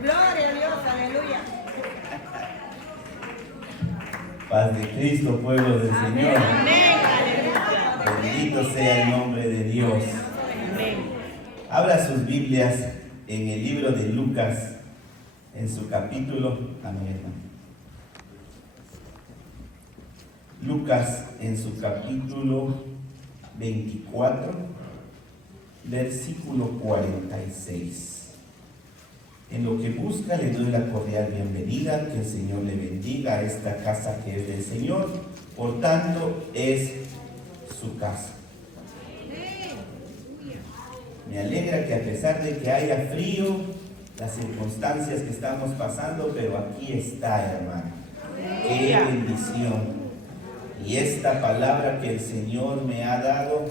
Gloria a Dios, aleluya. Paz de Cristo, pueblo del Señor. Amén, aleluya. Bendito sea el nombre de Dios. Amén. Abra sus Biblias en el libro de Lucas, en su capítulo. Amén, hermano. Lucas, en su capítulo 24, versículo 46. En lo que busca, le doy la cordial bienvenida. Que el Señor le bendiga a esta casa que es del Señor. Por tanto, es su casa. Me alegra que a pesar de que haya frío, las circunstancias que estamos pasando, pero aquí está, hermano. ¡Qué bendición! Y esta palabra que el Señor me ha dado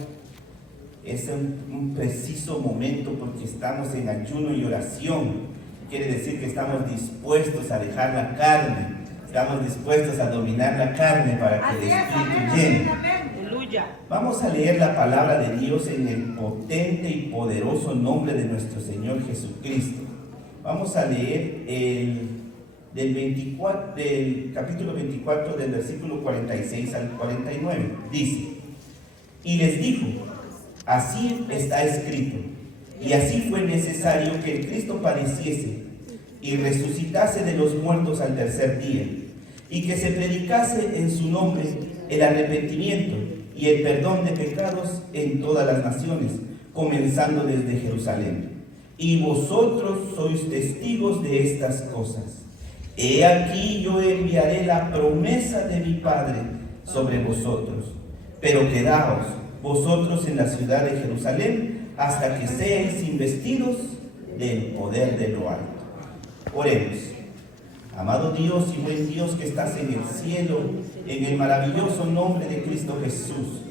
es un preciso momento, porque estamos en ayuno y oración. Quiere decir que estamos dispuestos a dejar la carne, estamos dispuestos a dominar la carne para que el Espíritu llene. Vamos a leer la palabra de Dios en el potente y poderoso nombre de nuestro Señor Jesucristo. Vamos a leer del capítulo 24, del versículo 46 al 49. Dice: y les dijo: así está escrito, y así fue necesario que el Cristo padeciese y resucitase de los muertos al tercer día, y que se predicase en su nombre el arrepentimiento y el perdón de pecados en todas las naciones, comenzando desde Jerusalén. Y vosotros sois testigos de estas cosas. He aquí yo enviaré la promesa de mi Padre sobre vosotros, pero quedaos vosotros en la ciudad de Jerusalén hasta que seáis investidos del poder de lo alto. Oremos. Amado Dios y buen Dios que estás en el cielo, en el maravilloso nombre de Cristo Jesús,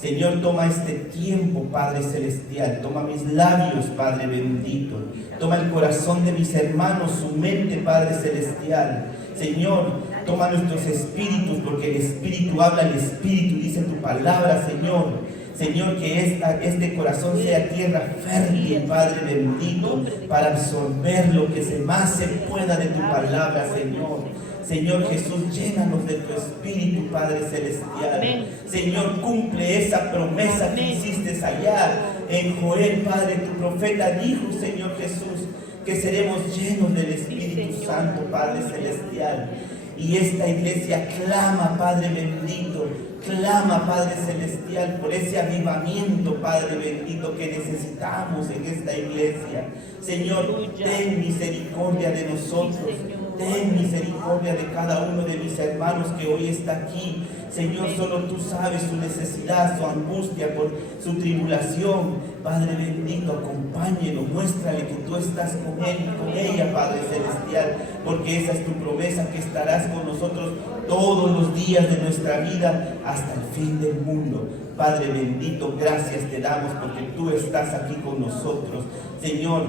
Señor, toma este tiempo, Padre Celestial, toma mis labios, Padre bendito, toma el corazón de mis hermanos, su mente, Padre Celestial. Señor, toma nuestros espíritus, porque el Espíritu habla al Espíritu, dice tu palabra, Señor. Señor, que este corazón sea tierra fértil, Padre bendito, para absorber lo que más se pueda de tu palabra, Señor. Señor Jesús, llénanos de tu Espíritu, Padre Celestial. Amén. Señor, cumple esa promesa que hiciste allá en Joel, Padre, tu profeta dijo, Señor Jesús, que seremos llenos del Espíritu Santo, Padre Celestial. Y esta iglesia clama, Padre bendito, clama, Padre Celestial, por ese avivamiento, Padre bendito, que necesitamos en esta iglesia. Señor, ten misericordia de nosotros. Ten misericordia de cada uno de mis hermanos que hoy está aquí. Señor, solo tú sabes su necesidad, su angustia, por su tribulación. Padre bendito, acompáñelo, muéstrale que tú estás con él y con ella, Padre Celestial, porque esa es tu promesa, que estarás con nosotros todos los días de nuestra vida hasta el fin del mundo. Padre bendito, gracias te damos porque tú estás aquí con nosotros. Señor,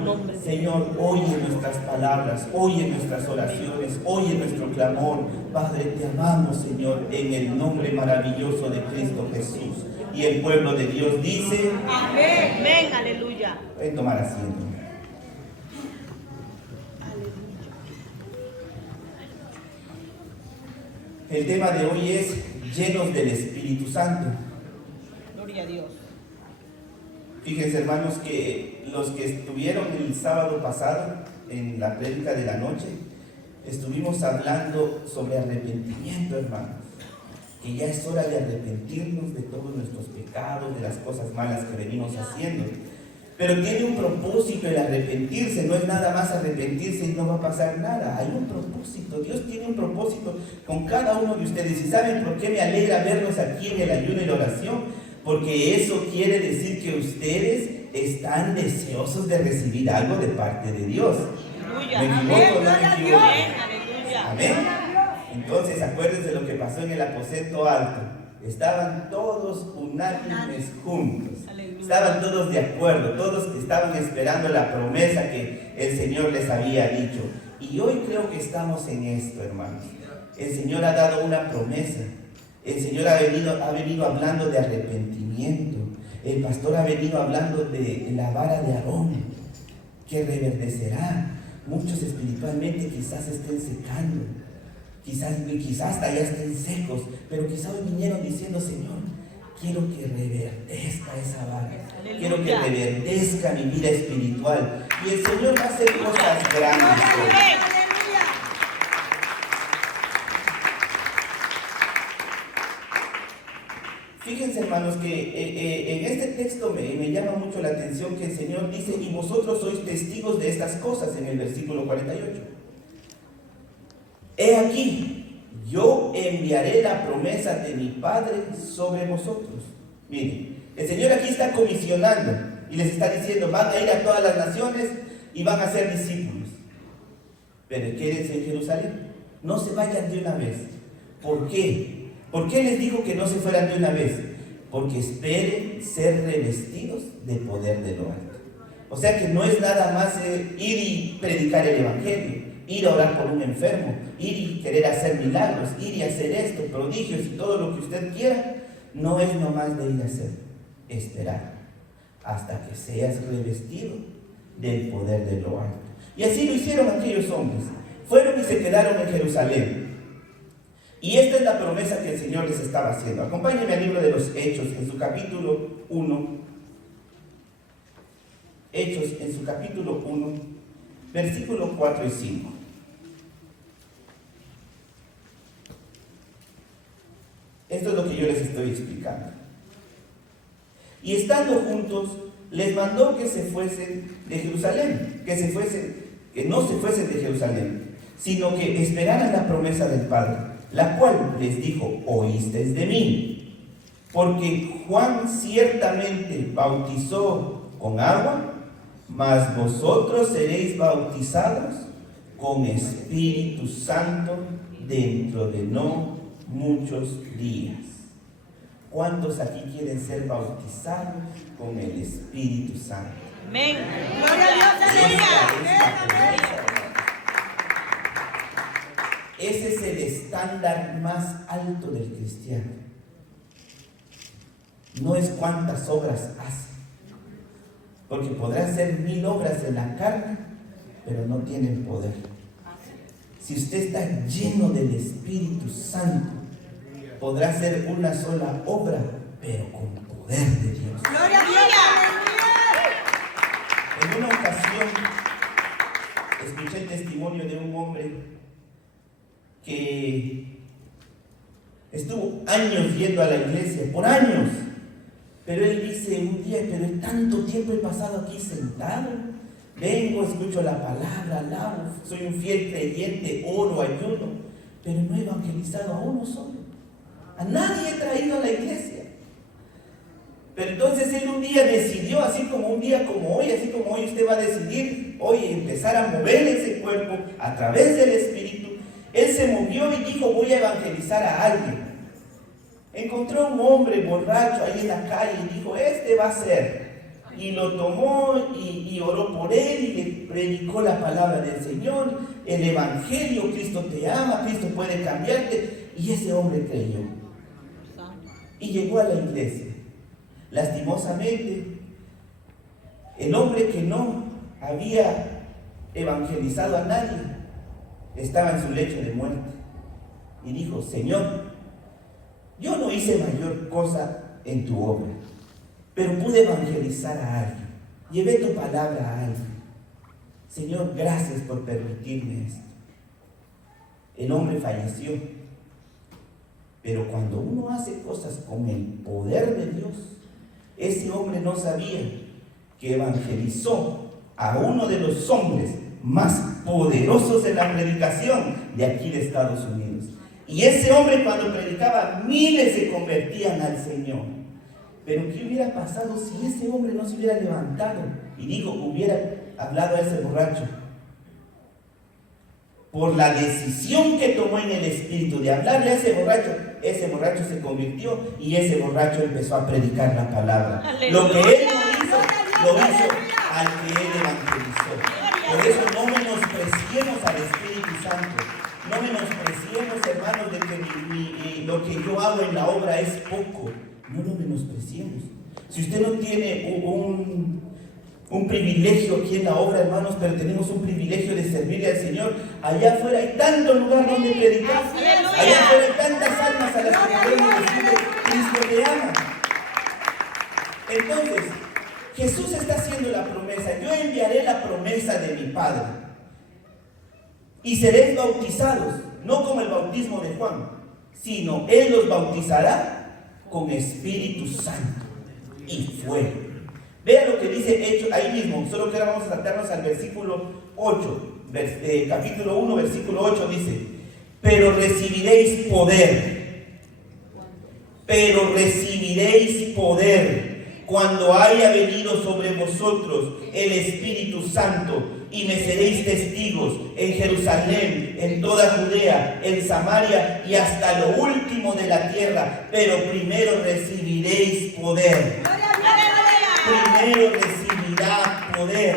oye nuestras palabras, oye nuestras oraciones, oye nuestro clamor. Padre, te amamos, Señor, en el nombre maravilloso de Cristo Jesús. Y el pueblo de Dios dice: amén, amén, aleluya. Pueden tomar asiento. El tema de hoy es llenos del Espíritu Santo. Gloria a Dios. Fíjense, hermanos, que los que estuvieron el sábado pasado en la prédica de la noche, estuvimos hablando sobre arrepentimiento, hermanos. Que ya es hora de arrepentirnos de todos nuestros pecados, de las cosas malas que venimos haciendo. Pero tiene un propósito el arrepentirse, no es nada más arrepentirse y no va a pasar nada. Hay un propósito, Dios tiene un propósito con cada uno de ustedes. ¿Y saben por qué me alegra verlos aquí en el ayuno y la oración? Porque eso quiere decir que ustedes están deseosos de recibir algo de parte de Dios. ¿Me equivoco o no me equivoco? Amén. Entonces, acuérdense lo que pasó en el aposento alto. Estaban todos unánimes juntos. Estaban todos de acuerdo, todos estaban esperando la promesa que el Señor les había dicho. Y hoy creo que estamos en esto, hermanos. El Señor ha dado una promesa. El Señor ha venido hablando de arrepentimiento. El pastor ha venido hablando de la vara de Aarón, que reverdecerá. Muchos espiritualmente quizás estén secando, quizás hasta ya estén secos, pero quizás hoy vinieron diciendo: Señor, quiero que reverdezca esa vara. Aleluya. Quiero que reverdezca mi vida espiritual. Y el Señor va a hacer cosas grandes. Amén. Fíjense, hermanos, que en este texto me llama mucho la atención que el Señor dice: y vosotros sois testigos de estas cosas, en el versículo 48. He aquí, yo enviaré la promesa de mi Padre sobre vosotros. Miren, el Señor aquí está comisionando y les está diciendo: van a ir a todas las naciones y van a ser discípulos. Pero quédense en Jerusalén, no se vayan de una vez. ¿Por qué? ¿Por qué les digo que no se fueran de una vez? Porque esperen ser revestidos de poder de lo alto. O sea que no es nada más ir y predicar el evangelio, ir a orar por un enfermo, ir y querer hacer milagros, ir y hacer esto, prodigios y todo lo que usted quiera. No es nomás de ir a hacer, esperar hasta que seas revestido del poder de lo alto. Y así lo hicieron aquellos hombres. Fueron y se quedaron en Jerusalén. Y esta es la promesa que el Señor les estaba haciendo. Acompáñenme al libro de los Hechos, en su capítulo 1. Hechos, en su capítulo 1, versículos 4 y 5. Esto es lo que yo les estoy explicando. Y estando juntos, les mandó que se fuesen de Jerusalén, que no se fuesen de Jerusalén, sino que esperaran la promesa del Padre, la cual les dijo: oísteis de mí, porque Juan ciertamente bautizó con agua, mas vosotros seréis bautizados con Espíritu Santo dentro de no muchos días. ¿Cuántos aquí quieren ser bautizados con el Espíritu Santo? Amén. Gloria a Dios. Aleluya. Ese es el estándar más alto del cristiano. No es cuántas obras hace, porque podrá hacer 1000 obras en la carne, pero no tienen poder. Si usted está lleno del Espíritu Santo, podrá hacer una sola obra, pero con poder de Dios. Gloria a Dios. En una ocasión escuché el testimonio de un hombre que estuvo años yendo a la iglesia, por años, pero él dice un día: pero tanto tiempo he pasado aquí sentado, vengo, escucho la palabra, alabo, soy un fiel creyente, oro, ayuno, pero no he evangelizado a uno solo, a nadie he traído a la iglesia. Pero entonces él un día decidió, así como un día como hoy, así como hoy usted va a decidir hoy empezar a mover ese cuerpo a través del Espíritu. Él se movió y dijo: voy a evangelizar a alguien. Encontró un hombre borracho ahí en la calle y dijo: este va a ser. Y lo tomó y oró por él y le predicó la palabra del Señor, el evangelio: Cristo te ama, Cristo puede cambiarte. Y ese hombre creyó y llegó a la iglesia. Lastimosamente, el hombre que no había evangelizado a nadie estaba en su lecho de muerte y dijo: Señor, yo no hice mayor cosa en tu obra, pero pude evangelizar a alguien, llevé tu palabra a alguien. Señor, gracias por permitirme esto. El hombre falleció, pero cuando uno hace cosas con el poder de Dios, ese hombre no sabía que evangelizó a uno de los hombres más poderosos en la predicación de aquí de Estados Unidos. Y ese hombre, cuando predicaba, miles se convertían al Señor. Pero ¿qué hubiera pasado si ese hombre no se hubiera levantado y hubiera hablado a ese borracho? Por la decisión que tomó en el Espíritu de hablarle a ese borracho se convirtió y ese borracho empezó a predicar la palabra. ¡Aleluya! Lo que él no hizo, lo hizo al que él evangelizó. Por eso no menospreciemos al Espíritu Santo. No menospreciemos, hermanos, de que lo lo que yo hago en la obra es poco, no lo menospreciemos. Si usted no tiene un privilegio aquí en la obra, hermanos, pero tenemos un privilegio de servirle al Señor, allá afuera hay tanto lugar donde predicar, allá afuera hay tantas almas a las que podemos decirle, Cristo te ama. Entonces, Jesús está haciendo la promesa: yo enviaré la promesa de mi Padre y seréis bautizados, no como el bautismo de Juan, sino Él los bautizará con Espíritu Santo y fuego. Vean lo que dice Hechos ahí mismo, solo que ahora vamos a saltarnos al versículo 8, capítulo 1, versículo 8 dice: pero recibiréis poder cuando haya venido sobre vosotros el Espíritu Santo, y me seréis testigos en Jerusalén, en toda Judea, en Samaria y hasta lo último de la tierra. Pero primero recibiréis poder. Primero recibirá poder.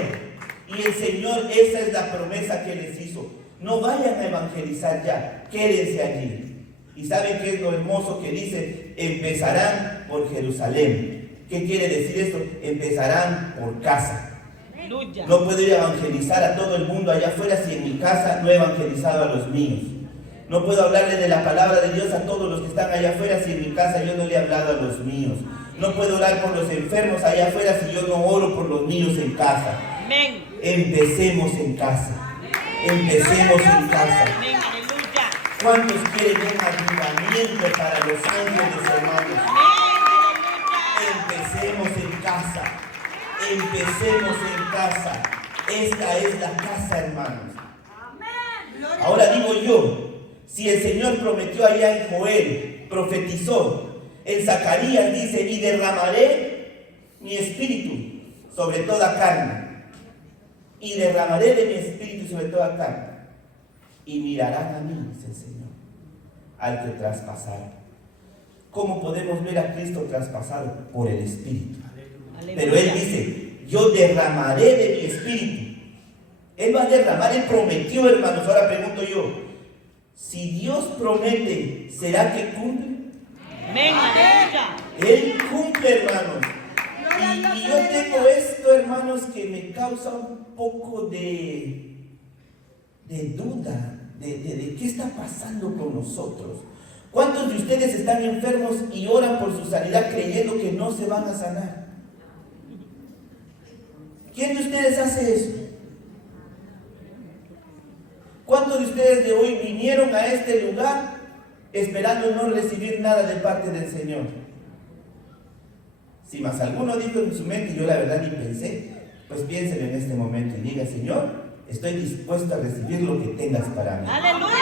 Y el Señor, esa es la promesa que les hizo. No vayan a evangelizar ya, quédense allí. ¿Y saben qué es lo hermoso que dice? Empezarán por Jerusalén. ¿Qué quiere decir esto? Empezarán por casa. No puedo ir a evangelizar a todo el mundo allá afuera si en mi casa no he evangelizado a los míos. No puedo hablarle de la palabra de Dios a todos los que están allá afuera si en mi casa yo no le he hablado a los míos. No puedo orar por los enfermos allá afuera si yo no oro por los míos en casa. Amén. Empecemos en casa. Empecemos en casa. ¿Cuántos quieren un avivamiento para los ángeles, hermanos? Empecemos en casa. Empecemos en casa. Esta es la casa, hermanos. Ahora digo yo, si el Señor prometió allá en Joel, profetizó, en Zacarías dice: y derramaré mi espíritu sobre toda carne. Y derramaré de mi espíritu sobre toda carne. Y mirarán a mí, dice el Señor, al que traspasar. ¿Cómo podemos ver a Cristo traspasado? Por el Espíritu. Pero Él dice: yo derramaré de mi espíritu. Él va a derramar, Él prometió, hermanos. Ahora pregunto yo, si Dios promete, ¿será que cumple? Amén. Él cumple, hermanos. Y yo tengo esto, hermanos, que me causa un poco de duda de qué está pasando con nosotros. ¿Cuántos de ustedes están enfermos y oran por su sanidad creyendo que no se van a sanar? ¿Quién de ustedes hace eso? ¿Cuántos de ustedes de hoy vinieron a este lugar esperando no recibir nada de parte del Señor? Si más alguno dijo en su mente, yo la verdad ni pensé, pues piensen en este momento y diga: Señor, estoy dispuesto a recibir lo que tengas para mí. ¡Aleluya!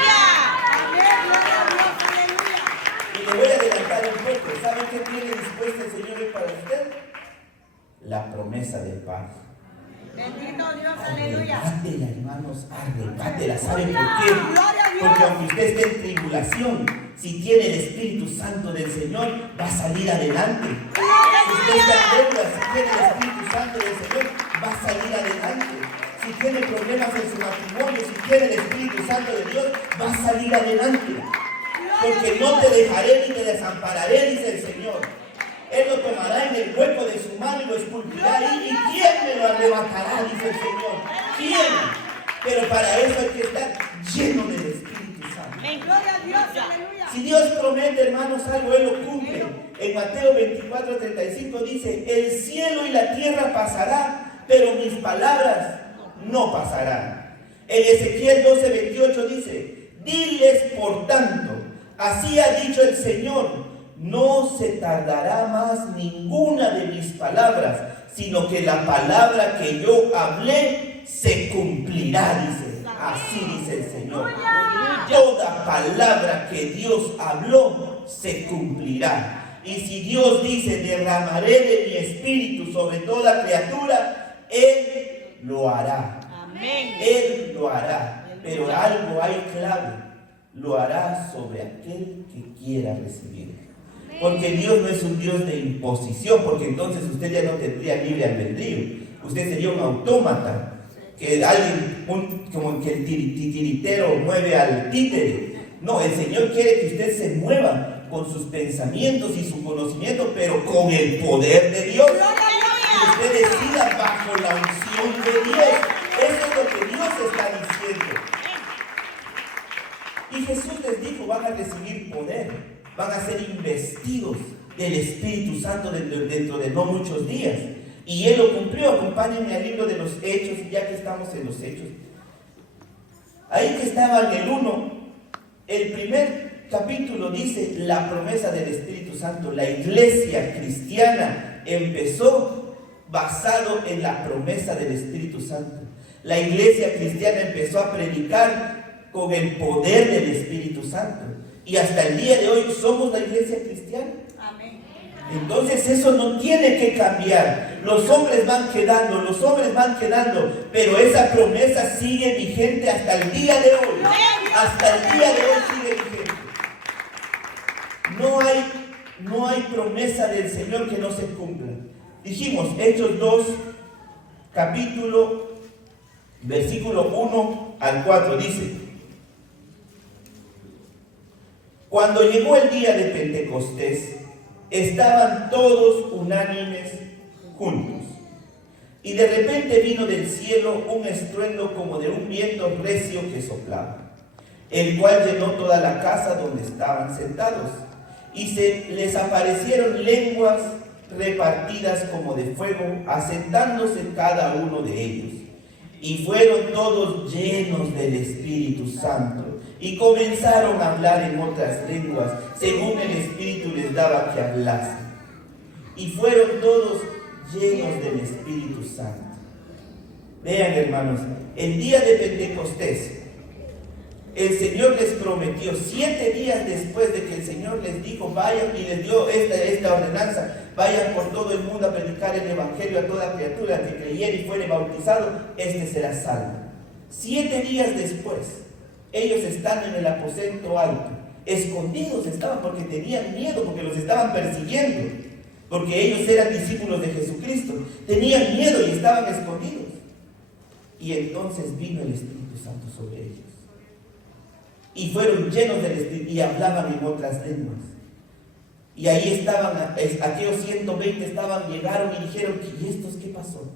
Y le voy a adelantar un poco. ¿Saben qué tiene dispuesto el Señor hoy para usted? La promesa del Padre. Bendito Dios, aleluya. Arrebátela, hermanos, arrebátela. ¿Saben por qué? Porque aunque usted esté en tribulación, si tiene el Espíritu Santo del Señor, va a salir adelante. Si usted está en deuda, si tiene el Espíritu Santo del Señor, va a salir adelante. Si tiene problemas en su matrimonio, si tiene el Espíritu Santo de Dios, va a salir adelante. Porque no te dejaré ni te desampararé, dice el Señor. Él lo tomará en el hueco de su mano y lo esculpirá ahí. ¿Y quién me lo arrebatará?, dice el Señor. ¿Quién? Pero para eso hay que estar lleno del Espíritu Santo. Gloria a Dios, aleluya. Si Dios promete, hermanos, algo, Él lo cumple. En Mateo 24:35 dice: el cielo y la tierra pasará, pero mis palabras no pasarán. En Ezequiel 12:28 dice: diles por tanto, así ha dicho el Señor, no se tardará más ninguna de mis palabras, sino que la palabra que yo hablé se cumplirá, dice. Así dice el Señor. Toda palabra que Dios habló se cumplirá. Y si Dios dice: derramaré de mi espíritu sobre toda criatura, Él lo hará. Él lo hará. Pero algo hay clave: lo hará sobre aquel que quiera recibir. Porque Dios no es un Dios de imposición, porque entonces usted ya no tendría libre albedrío. Usted sería un autómata, que alguien, como que el titiritero mueve al títere. No, el Señor quiere que usted se mueva con sus pensamientos y su conocimiento, pero con el poder de Dios. Que usted decida bajo la unción de Dios. Eso es lo que Dios está diciendo. Y Jesús les dijo, van a recibir poder, van a ser investidos del Espíritu Santo dentro de no muchos días. Y Él lo cumplió. Acompáñenme al libro de los Hechos, ya que estamos en los Hechos. Ahí que estaba en el 1, el primer capítulo dice la promesa del Espíritu Santo. La iglesia cristiana empezó basado en la promesa del Espíritu Santo. La iglesia cristiana empezó a predicar con el poder del Espíritu Santo. Y hasta el día de hoy somos la iglesia cristiana. Amén. Entonces eso no tiene que cambiar. Los hombres van quedando, pero esa promesa sigue vigente hasta el día de hoy. Hasta el día de hoy sigue vigente. No hay promesa del Señor que no se cumpla. Dijimos, Hechos 2, capítulo, versículo 1 al 4, dice: cuando llegó el día de Pentecostés, estaban todos unánimes juntos. Y de repente vino del cielo un estruendo como de un viento recio que soplaba, el cual llenó toda la casa donde estaban sentados. Y se les aparecieron lenguas repartidas como de fuego, asentándose cada uno de ellos. Y fueron todos llenos del Espíritu Santo, y comenzaron a hablar en otras lenguas, según el Espíritu les daba que hablasen. Y fueron todos llenos del Espíritu Santo. Vean, hermanos, el día de Pentecostés, el Señor les prometió, 7 días después de que el Señor les dijo, vayan, y les dio esta ordenanza: vayan por todo el mundo a predicar el Evangelio a toda criatura, que creyere y fuere bautizado, este será salvo. 7 días después, ellos están en el aposento alto, escondidos estaban porque tenían miedo, porque los estaban persiguiendo, porque ellos eran discípulos de Jesucristo, tenían miedo y estaban escondidos. Y entonces vino el Espíritu Santo sobre ellos. Y fueron llenos del Espíritu y hablaban en otras lenguas. Y ahí estaban, aquellos 120 llegaron y dijeron: ¿y estos qué pasó?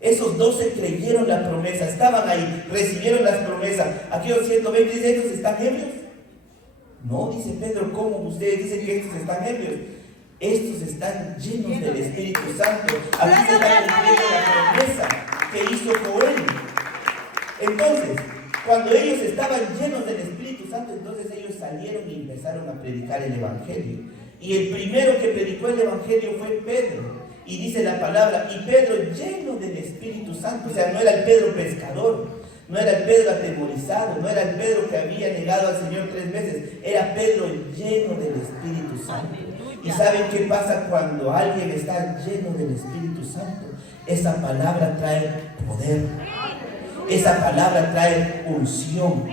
Esos 12 creyeron la promesa, estaban ahí, recibieron las promesas. Aquellos 120 dicen: ¿estos están ebrios? No, dice Pedro, ¿cómo ustedes dicen que estos están ebrios? Estos están llenos del Espíritu Santo. Aquí se está cumpliendo la promesa que hizo Joel. Entonces, cuando ellos estaban llenos del Espíritu Santo, entonces ellos salieron y empezaron a predicar el Evangelio. Y el primero que predicó el Evangelio fue Pedro. Y dice la palabra, y Pedro lleno del Espíritu Santo. O sea, no era el Pedro pescador, no era el Pedro atemorizado, no era el Pedro que había negado al Señor 3 veces. Era Pedro lleno del Espíritu Santo. ¿Y saben qué pasa cuando alguien está lleno del Espíritu Santo? Esa palabra trae poder. Esa palabra trae unción,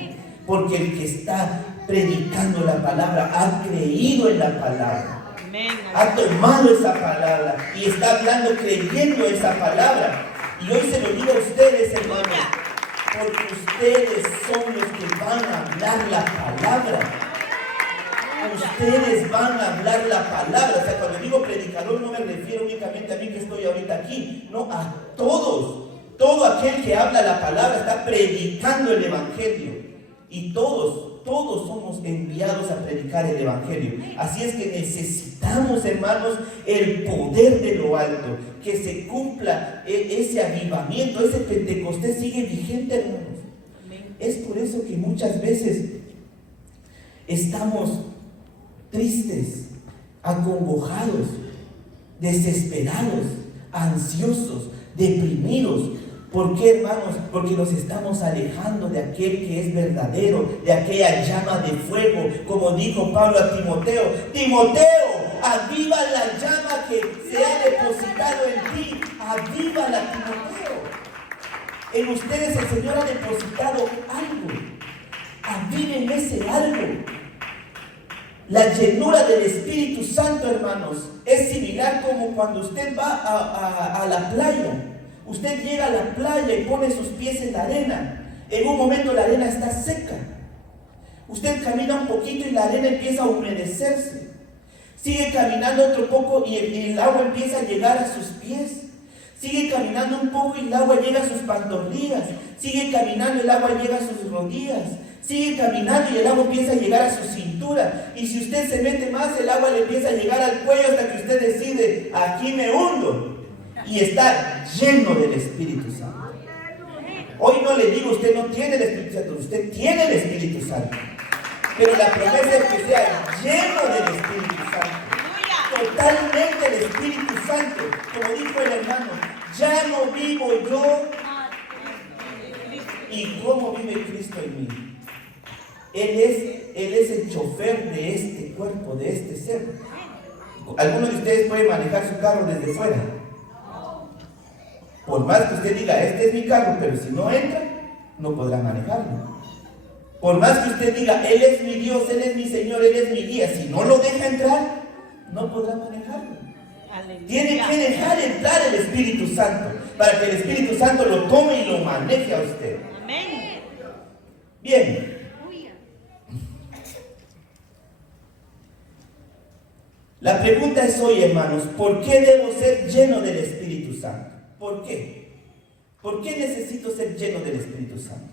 porque el que está predicando la palabra ha creído en la palabra, ha tomado esa palabra y está hablando creyendo esa palabra. Y hoy se lo digo a ustedes, hermanos, porque ustedes son los que van a hablar la palabra. Ustedes van a hablar la palabra. O sea, cuando digo predicador no me refiero únicamente a mí que estoy ahorita aquí, no, a todos. Todo aquel que habla la palabra está predicando el Evangelio. Y todos somos enviados a predicar el Evangelio. Así es que necesitamos, hermanos, el poder de lo alto. Que se cumpla ese avivamiento, ese Pentecostés sigue vigente, hermanos. Es por eso que muchas veces estamos tristes, acongojados, desesperados, ansiosos, deprimidos. ¿Por qué, hermanos? Porque nos estamos alejando de aquel que es verdadero, de aquella llama de fuego, como dijo Pablo a Timoteo: Timoteo, aviva la llama que se ha depositado en ti, avívala, Timoteo. En ustedes el Señor ha depositado algo, aviven ese algo. La llenura del Espíritu Santo, hermanos, es similar como cuando usted va a la playa. Usted llega a la playa y pone sus pies en la arena. En un momento la arena está seca. Usted camina un poquito y la arena empieza a humedecerse. Sigue caminando otro poco y el agua empieza a llegar a sus pies. Sigue caminando un poco y el agua llega a sus pantorrillas. Sigue caminando, el agua llega a sus rodillas. Sigue caminando y el agua empieza a llegar a su cintura. Y si usted se mete más, el agua le empieza a llegar al cuello hasta que usted decide, aquí me hundo. Y está lleno del Espíritu Santo. Hoy no le digo, usted no tiene el Espíritu Santo, usted tiene el Espíritu Santo. Pero la promesa es que sea lleno del Espíritu Santo. Totalmente el Espíritu Santo. Como dijo el hermano, ya no vivo yo. ¿Y cómo vive Cristo en mí? Él es el chofer de este cuerpo, de este ser. Algunos de ustedes pueden manejar su carro desde fuera. Por más que usted diga, este es mi carro, pero si no entra, no podrá manejarlo. Por más que usted diga, Él es mi Dios, Él es mi Señor, Él es mi guía, si no lo deja entrar, no podrá manejarlo. Aleluya. Tiene que dejar entrar el Espíritu Santo para que el Espíritu Santo lo tome y lo maneje a usted. Amén. Bien. La pregunta es hoy, hermanos, ¿por qué debo ser lleno del Espíritu Santo? ¿Por qué? ¿Por qué necesito ser lleno del Espíritu Santo?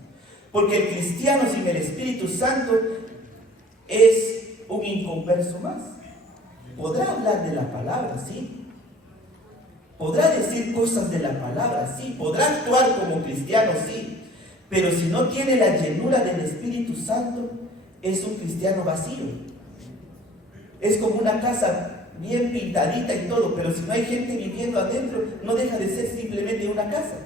Porque el cristiano sin el Espíritu Santo es un inconverso más. Podrá hablar de la palabra, sí. Podrá decir cosas de la palabra, sí. Podrá actuar como cristiano, sí. Pero si no tiene la llenura del Espíritu Santo, es un cristiano vacío. Es como una casa bien pintadita y todo, pero si no hay gente viviendo adentro, no deja de ser simplemente una casa.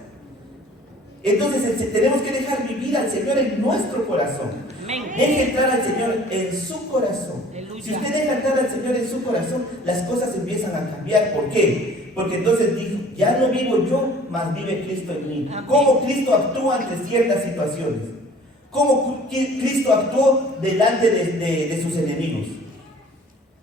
Entonces tenemos que dejar vivir al Señor en nuestro corazón. Deje entrar al Señor en su corazón. Aleluya. Si usted deja entrar al Señor en su corazón, las cosas empiezan a cambiar. ¿Por qué? Porque entonces dijo, ya no vivo yo, mas vive Cristo en mí. Amén. ¿Cómo Cristo actúa ante ciertas situaciones? ¿Cómo Cristo actuó delante de sus enemigos?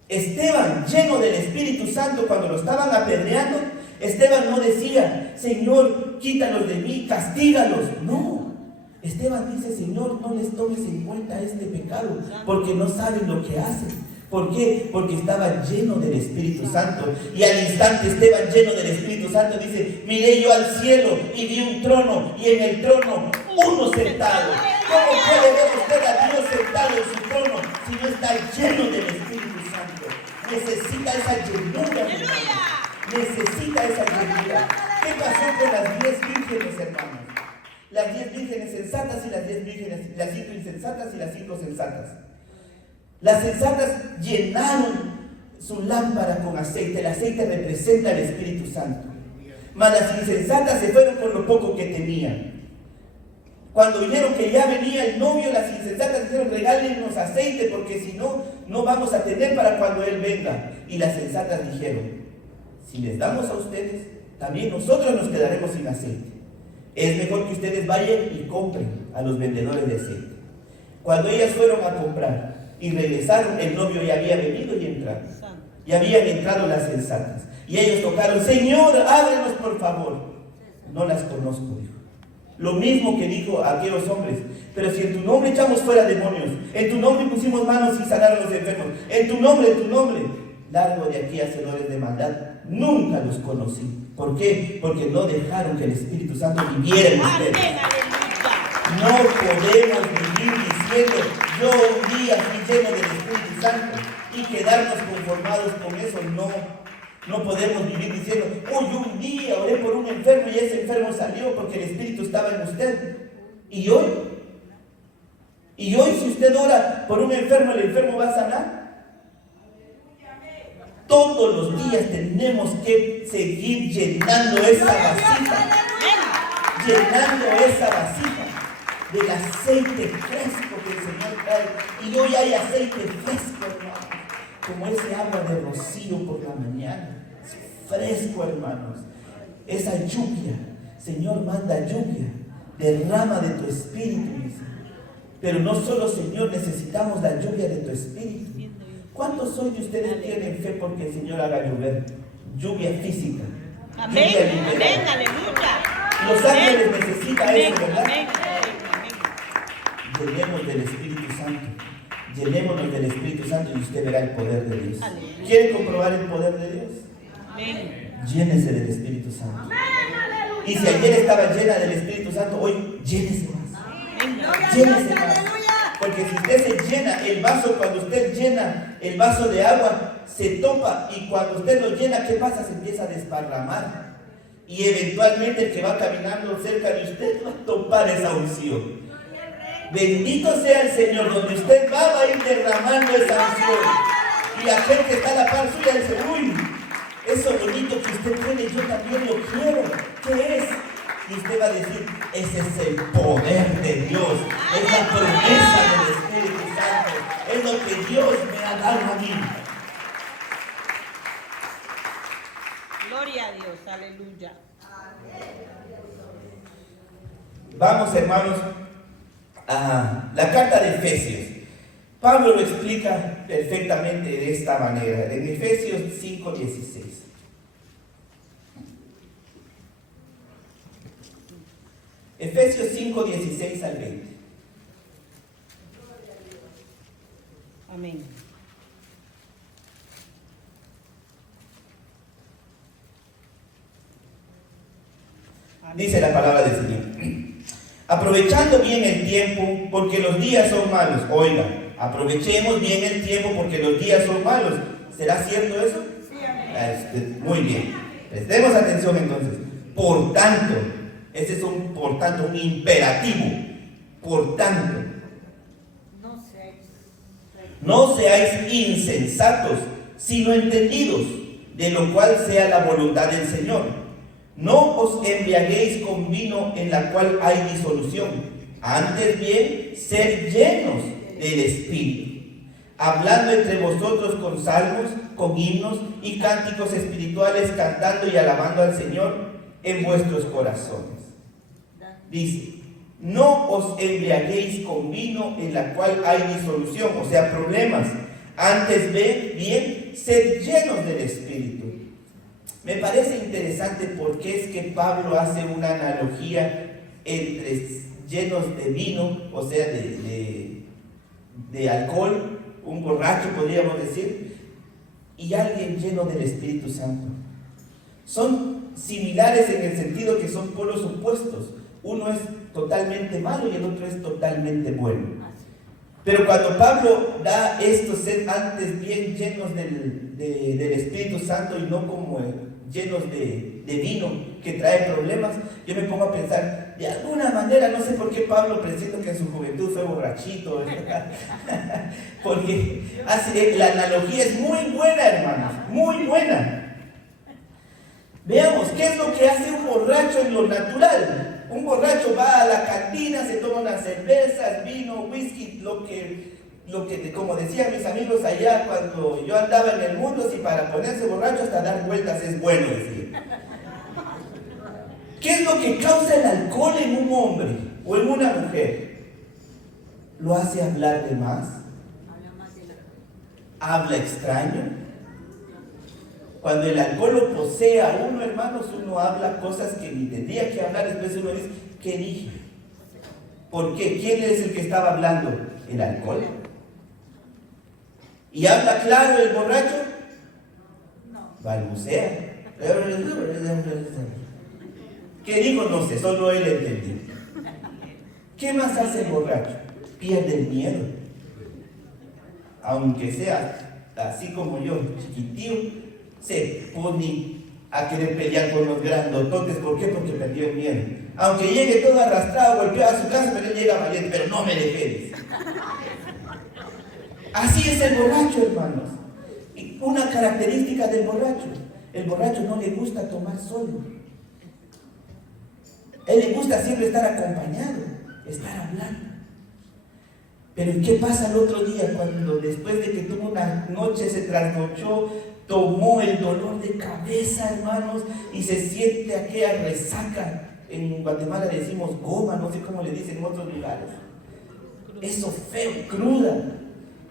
Esteban, lleno del Espíritu Santo, cuando lo estaban apedreando, Esteban no decía, Señor, quítalos de mí, castígalos. No, Esteban dice, Señor, no les tomes en cuenta este pecado, porque no saben lo que hacen. ¿Por qué? Porque estaba lleno del Espíritu Santo. Y al instante Esteban, lleno del Espíritu Santo, dice, miré yo al cielo y vi un trono, y en el trono uno sentado. ¿Cómo puede ver usted a Dios sentado en su trono si no está lleno del Espíritu Santo? Necesita esa llenura. Necesita esa llenura. ¿Qué pasó con las 10 vírgenes, hermanos? Las 10 vírgenes sensatas y las 10 vírgenes, las 5 insensatas y las 5 sensatas. Las sensatas llenaron su lámpara con aceite. El aceite representa el Espíritu Santo. Mas las insensatas se fueron con lo poco que tenían. Cuando vieron que ya venía el novio, las insensatas dijeron, regálenos aceite, porque si no, no vamos a tener para cuando él venga. Y las sensatas dijeron, si les damos a ustedes, también nosotros nos quedaremos sin aceite. Es mejor que ustedes vayan y compren a los vendedores de aceite. Cuando ellas fueron a comprar y regresaron, el novio ya había venido y entrado. Ya habían entrado las sensatas. Y ellos tocaron, Señor, ábrenos por favor. No las conozco, dijo. Lo mismo que dijo a aquellos hombres, pero si en tu nombre echamos fuera demonios, en tu nombre pusimos manos y sanaron los enfermos, en tu nombre, largo de aquí hacedores de maldad, nunca los conocí. ¿Por qué? Porque no dejaron que el Espíritu Santo viviera en ustedes. No podemos vivir diciendo, yo un día fui lleno del Espíritu Santo y quedarnos conformados con eso. No podemos vivir diciendo, yo un día oré por un enfermo y ese enfermo salió porque el Espíritu estaba en usted. ¿Y hoy? Si usted ora por un enfermo, ¿el enfermo va a sanar? Todos los días tenemos que seguir llenando esa vasija. Llenando esa vasija del aceite fresco que el Señor trae. Y hoy hay aceite fresco, hermano. Como ese agua de rocío por la mañana. Fresco, hermanos. Esa lluvia. Señor, manda lluvia. Derrama de tu espíritu, dice. Pero no solo, Señor, necesitamos la lluvia de tu espíritu. ¿Cuántos hoy de ustedes tienen fe porque el Señor haga llover? Lluvia física. Amén, amén, aleluya. Los ángeles necesitan eso, ¿verdad? Llenemos del Espíritu Santo. Llenémonos del Espíritu Santo y usted verá el poder de Dios. Aleluya. ¿Quiere comprobar el poder de Dios? Amén. Llénese del Espíritu Santo. Y si ayer estaba llena del Espíritu Santo, hoy llénese más. Llénese más. Porque si usted se llena el vaso, cuando usted llena el vaso de agua, se topa, y cuando usted lo llena, ¿qué pasa? Se empieza a desparramar. Y eventualmente el que va caminando cerca de usted va a topar esa unción. Bendito sea el Señor, donde usted va a ir derramando esa unción. Y aquel que está a la par suya dice, uy, eso bonito que usted tiene, yo también lo quiero. ¿Qué es? Y usted va a decir, ese es el poder de Dios, es la promesa del Espíritu Santo, es lo que Dios me ha dado a mí. Gloria a Dios, aleluya. Vamos, hermanos, a la carta de Efesios. Pablo lo explica perfectamente de esta manera, en Efesios 5:16. Efesios 5:16 al 20. Amén. Dice la palabra del Señor. Aprovechando bien el tiempo, porque los días son malos. Oiga, aprovechemos bien el tiempo, porque los días son malos. ¿Será cierto eso? Sí, amén. Muy bien. Prestemos atención entonces. Por tanto, ese es un por tanto, un imperativo. Por tanto, no seáis insensatos, sino entendidos, de lo cual sea la voluntad del Señor. No os embriaguéis con vino en la cual hay disolución, antes bien, sed llenos del Espíritu, hablando entre vosotros con salmos, con himnos y cánticos espirituales, cantando y alabando al Señor en vuestros corazones. Dice, no os embriaguéis con vino en la cual hay disolución, o sea, problemas, antes bien, sed llenos del Espíritu. Me parece interesante porque es que Pablo hace una analogía entre llenos de vino, o sea, de alcohol, un borracho podríamos decir, y alguien lleno del Espíritu Santo. Son similares en el sentido que son polos opuestos. Uno es totalmente malo y el otro es totalmente bueno. Pero cuando Pablo da esto, sed antes bien llenos del Espíritu Santo y no como llenos de vino que trae problemas, yo me pongo a pensar, de alguna manera, no sé por qué Pablo, presiento que en su juventud fue borrachito, porque la analogía es muy buena, hermanos, muy buena. Veamos, ¿qué es lo que hace un borracho en lo natural? Un borracho va a la cantina, se toma unas cervezas, vino, whisky, lo que como decían mis amigos allá cuando yo andaba en el mundo, si para ponerse borracho hasta dar vueltas es bueno, decía. ¿Qué es lo que causa el alcohol en un hombre o en una mujer? Lo hace hablar de más. Habla extraño. Cuando el alcohol lo posee a uno, hermanos, uno habla cosas que ni tendría que hablar. Después uno dice, ¿qué dije? ¿Por qué? ¿Quién es el que estaba hablando? El alcohol. ¿Y habla claro el borracho? No. Balbucea. ¿Qué dijo? No sé, solo él entendió. ¿Qué más hace el borracho? Pierde el miedo. Aunque sea así como yo, chiquitío, se pone a querer pelear con los grandototes. ¿Por qué? Porque perdió el miedo. Aunque llegue todo arrastrado, golpeado a su casa, pero él llega valiente, pero no me dejes. Así es el borracho, hermanos. Y una característica del borracho: el borracho no le gusta tomar solo. A él le gusta siempre estar acompañado, estar hablando. Pero ¿qué pasa el otro día cuando después de que tuvo una noche, se trasnochó, tomó el dolor de cabeza, hermanos, y se siente aquella resaca? En Guatemala le decimos goma, no sé cómo le dicen en otros lugares. Eso feo, cruda.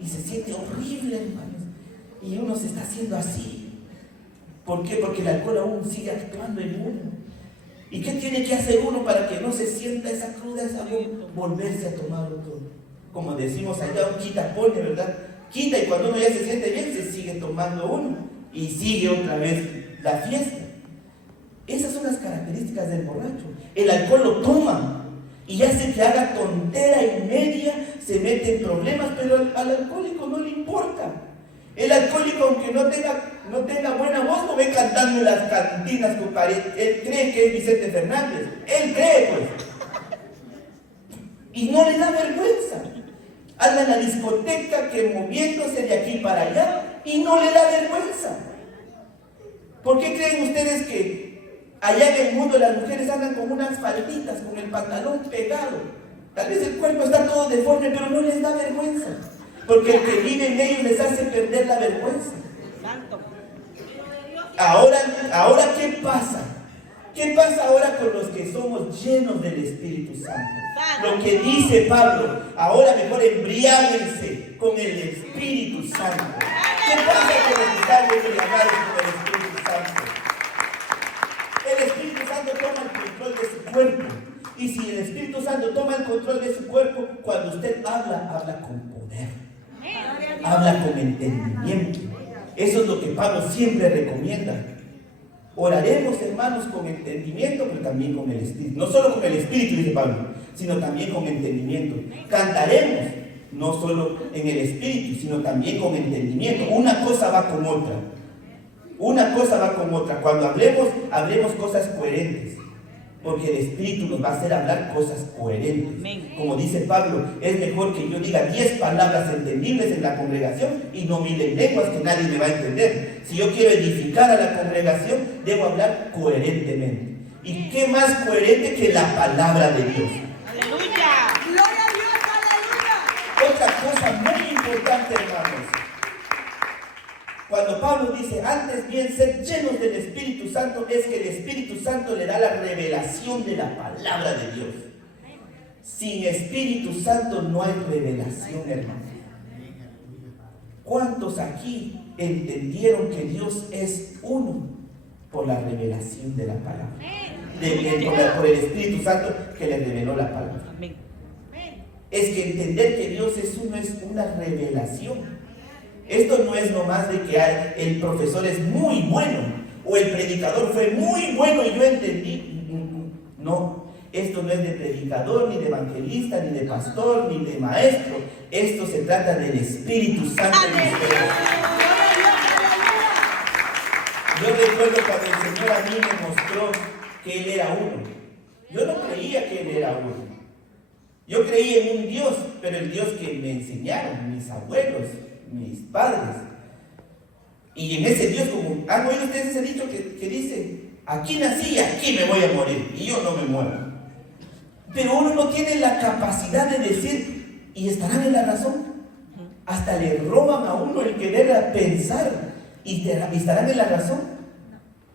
Y se siente horrible, hermanos. Y uno se está haciendo así. ¿Por qué? Porque el alcohol aún sigue actuando en uno. ¿Y qué tiene que hacer uno para que no se sienta esa cruda, esa goma? Volverse a tomar otro como decimos allá, un quita pone, ¿verdad? Quita, y cuando uno ya se siente bien, se sigue tomando uno y sigue otra vez la fiesta. Esas son las características del borracho. El alcohol lo toma y hace que haga tontera y media, se mete en problemas, pero al alcohólico no le importa. El alcohólico, aunque no tenga buena voz, no ve cantando en las cantinas, compadre. Él cree que es Vicente Fernández. Él cree, pues. Y no le da vergüenza. Anda en la discoteca que moviéndose de aquí para allá y no le da vergüenza. ¿Por qué creen ustedes que allá en el mundo las mujeres andan con unas falditas, con el pantalón pegado? Tal vez el cuerpo está todo deforme, pero no les da vergüenza. Porque el que vive en ellos les hace perder la vergüenza. Ahora, ¿qué pasa? ¿Qué pasa ahora con los que somos llenos del Espíritu Santo? Lo que dice Pablo, ahora mejor embriáguense con el Espíritu Santo. ¿Qué pasa con los que están embriagados con el Espíritu Santo? El Espíritu Santo toma el control de su cuerpo. Y si el Espíritu Santo toma el control de su cuerpo, cuando usted habla con poder. Habla con entendimiento. Eso es lo que Pablo siempre recomienda. Oraremos, hermanos, con entendimiento, pero también con el Espíritu. No solo con el Espíritu, dice Pablo, sino también con entendimiento. Cantaremos, no solo en el Espíritu, sino también con entendimiento. Una cosa va con otra. Una cosa va con otra. Cuando hablemos cosas coherentes. Porque el Espíritu nos va a hacer hablar cosas coherentes. Como dice Pablo, es mejor que yo diga 10 palabras entendibles en la congregación y no 1000 lenguas que nadie me va a entender. Si yo quiero edificar a la congregación, debo hablar coherentemente. ¿Y qué más coherente que la palabra de Dios? ¡Aleluya! ¡Gloria a Dios! ¡Aleluya! Otra cosa muy importante, hermanos. Cuando Pablo dice, antes bien ser llenos del Espíritu Santo, es que el Espíritu Santo le da la revelación de la palabra de Dios. Sin Espíritu Santo no hay revelación, hermanos. ¿Cuántos aquí entendieron que Dios es uno por la revelación de la palabra? Por el Espíritu Santo que le reveló la palabra. Es que entender que Dios es uno es una revelación. Esto no es nomás de que el profesor es muy bueno o el predicador fue muy bueno y yo entendí. No, esto no es de predicador, ni de evangelista, ni de pastor, ni de maestro. Esto se trata del Espíritu Santo en ustedes. Yo recuerdo cuando el Señor a mí me mostró que Él era uno. Yo no creía que Él era uno. Yo creí en un Dios, pero el Dios que me enseñaron mis abuelos, mis padres. Y en ese Dios, como han oído ustedes ese dicho que dice, aquí nací y aquí me voy a morir, y yo no me muero. Pero uno no tiene la capacidad de decir, y estarán en la razón. Hasta le roban a uno el querer pensar, y estarán en la razón.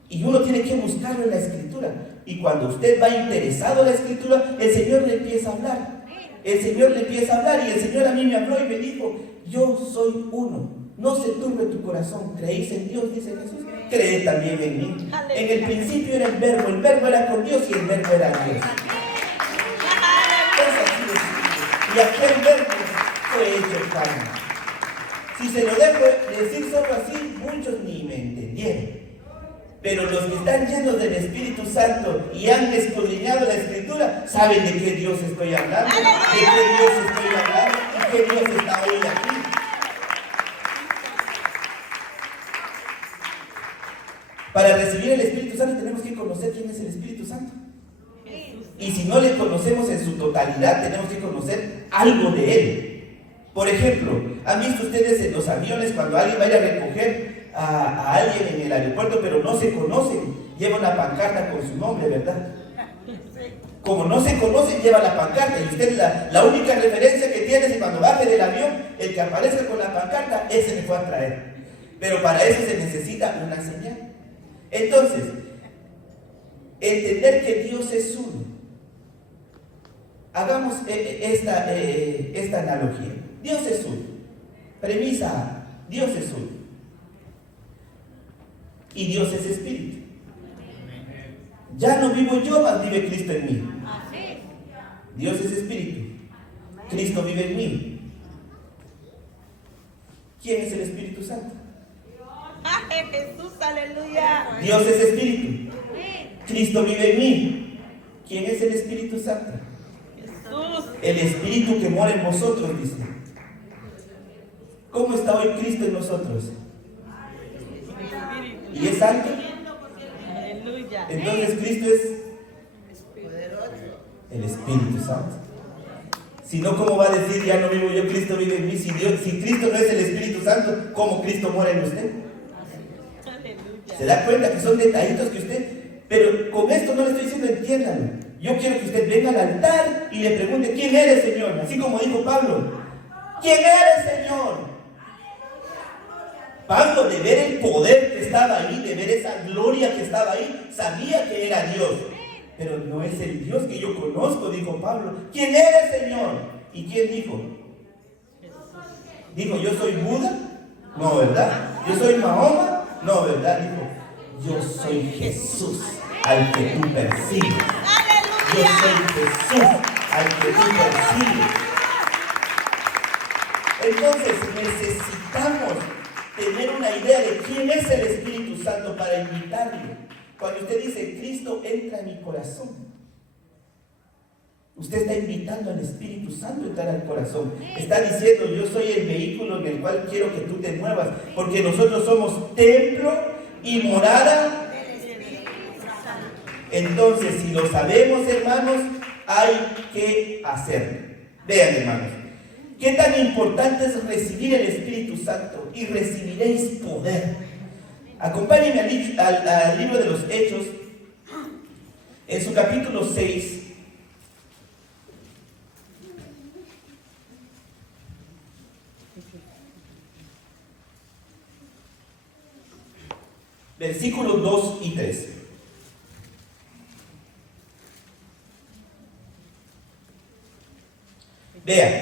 Y uno tiene que buscarlo en la Escritura. Y cuando usted va interesado en la Escritura, el Señor le empieza a hablar. El Señor le empieza a hablar, y el Señor a mí me habló y me dijo, yo soy uno. No se turbe tu corazón. ¿Creéis en Dios? Dice Jesús. Cree también en mí. En el principio era el verbo era con Dios y el verbo era Dios. Es así de simple. Y aquel verbo fue hecho carne. Si se lo dejo decir solo así, muchos ni me entendieron. Pero los que están llenos del Espíritu Santo y han escudriñado la Escritura, saben de qué Dios estoy hablando, de qué Dios estoy hablando y qué Dios está hoy aquí. Para recibir el Espíritu Santo tenemos que conocer quién es el Espíritu Santo. Y si no le conocemos en su totalidad, tenemos que conocer algo de Él. Por ejemplo, ¿han visto ustedes en los aviones cuando alguien va a ir a recoger a alguien en el aeropuerto, pero no se conocen? Lleva una pancarta con su nombre, ¿verdad? Como no se conocen, lleva la pancarta. Y usted la única referencia que tiene es que cuando baje del avión, el que aparezca con la pancarta, ese me fue a traer. Pero para eso se necesita una señal. Entonces, entender que Dios es uno. Hagamos esta analogía. Dios es uno. Premisa A, Dios es uno. Y Dios es espíritu. Ya no vivo yo, mas vive Cristo en mí. Dios es espíritu. Cristo vive en mí. ¿Quién es el Espíritu Santo? ¡Ay, Jesús, aleluya! Dios es Espíritu. Cristo vive en mí. ¿Quién es el Espíritu Santo? Jesús. El Espíritu que mora en vosotros, dice. ¿Cómo está hoy Cristo en nosotros? ¿Y es santo? Aleluya. Entonces Cristo es el Espíritu Santo. Si no, ¿cómo va a decir ya no vivo yo, Cristo vive en mí? Si Cristo no es el Espíritu Santo, ¿cómo Cristo mora en usted? Aleluya. ¿Se da cuenta que son detallitos que usted... Pero con esto no le estoy diciendo entiéndalo. Yo quiero que usted venga al altar y le pregunte, ¿quién eres, Señor? Así como dijo Pablo. ¿Quién eres, Señor? Pablo, de ver el poder que estaba ahí, de ver esa gloria que estaba ahí, sabía que era Dios. Pero no es el Dios que yo conozco, dijo Pablo. ¿Quién eres, Señor? ¿Y quién dijo? Dijo, ¿yo soy Buda? No, ¿verdad? ¿Yo soy Mahoma? No, ¿verdad? Dijo, yo soy Jesús al que tú persigues. Yo soy Jesús al que tú persigues. Entonces necesitamos tener una idea de quién es el Espíritu Santo para invitarlo. Cuando usted dice, Cristo entra en mi corazón, usted está invitando al Espíritu Santo a entrar al corazón. Está diciendo, yo soy el vehículo en el cual quiero que tú te muevas, porque nosotros somos templo y morada. Entonces, si lo sabemos, hermanos, hay que hacerlo. Vean, hermanos, qué tan importante es recibir el Espíritu Santo, y recibiréis poder. Acompáñenme al libro de los Hechos, en su capítulo 6. Versículos 2 y 3. Vean.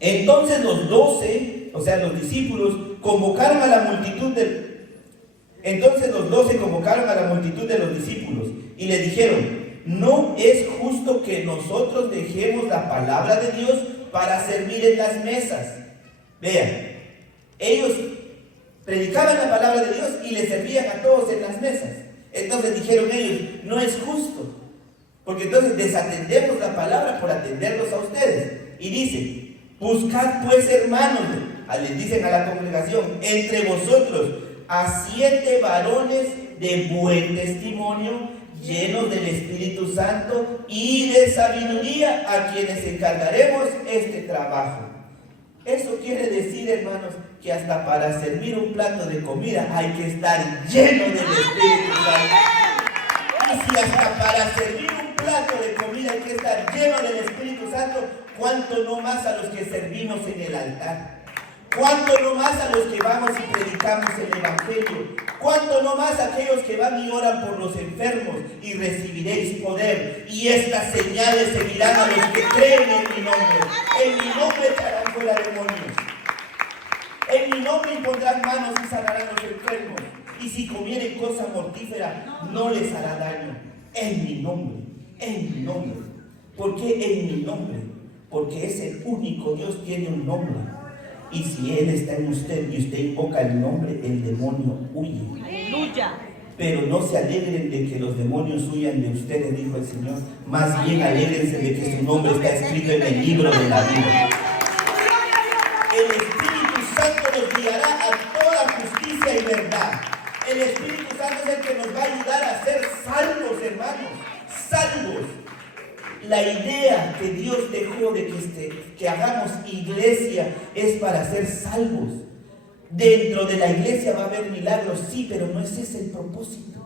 Entonces los 12, o sea, los discípulos, convocaron a la multitud Entonces los 12 convocaron a la multitud de los discípulos y le dijeron, no es justo que nosotros dejemos la palabra de Dios para servir en las mesas. Vean, ellos predicaban la palabra de Dios y le servían a todos en las mesas. Entonces dijeron ellos, no es justo, porque entonces desatendemos la palabra por atenderlos a ustedes. Y dice, buscad pues, hermanos, les dicen a la congregación, entre vosotros a 7 varones de buen testimonio, llenos del Espíritu Santo y de sabiduría, a quienes encargaremos este trabajo. Eso quiere decir, hermanos, que hasta para servir un plato de comida hay que estar lleno del Espíritu Santo. Y si hasta para servir un plato de comida hay que estar lleno del Espíritu Santo, ¿cuánto no más a los que servimos en el altar? ¿Cuánto no más a los que vamos y predicamos el Evangelio? ¿Cuánto no más a aquellos que van y oran por los enfermos? Y recibiréis poder, y estas señales seguirán a los que creen en mi nombre. En mi nombre echarán fuera demonios. En mi nombre impondrán manos y sanarán a los enfermos. Y si comieren cosa mortífera, no les hará daño. En mi nombre, en mi nombre. ¿Por qué en mi nombre? Porque es el único Dios, tiene un nombre. Y si Él está en usted y usted invoca el nombre, el demonio huye. Aleluya. Pero no se alegren de que los demonios huyan de ustedes, dijo el Señor. Más bien alégrense de que su nombre está escrito en el libro de la vida. El Espíritu Santo nos guiará a toda justicia y verdad. El Espíritu Santo es el que nos va a ayudar a ser salvos, hermanos. Salvos. La idea que Dios dejó de que hagamos iglesia es para ser salvos. Dentro de la iglesia va a haber milagros, sí, pero no es ese el propósito.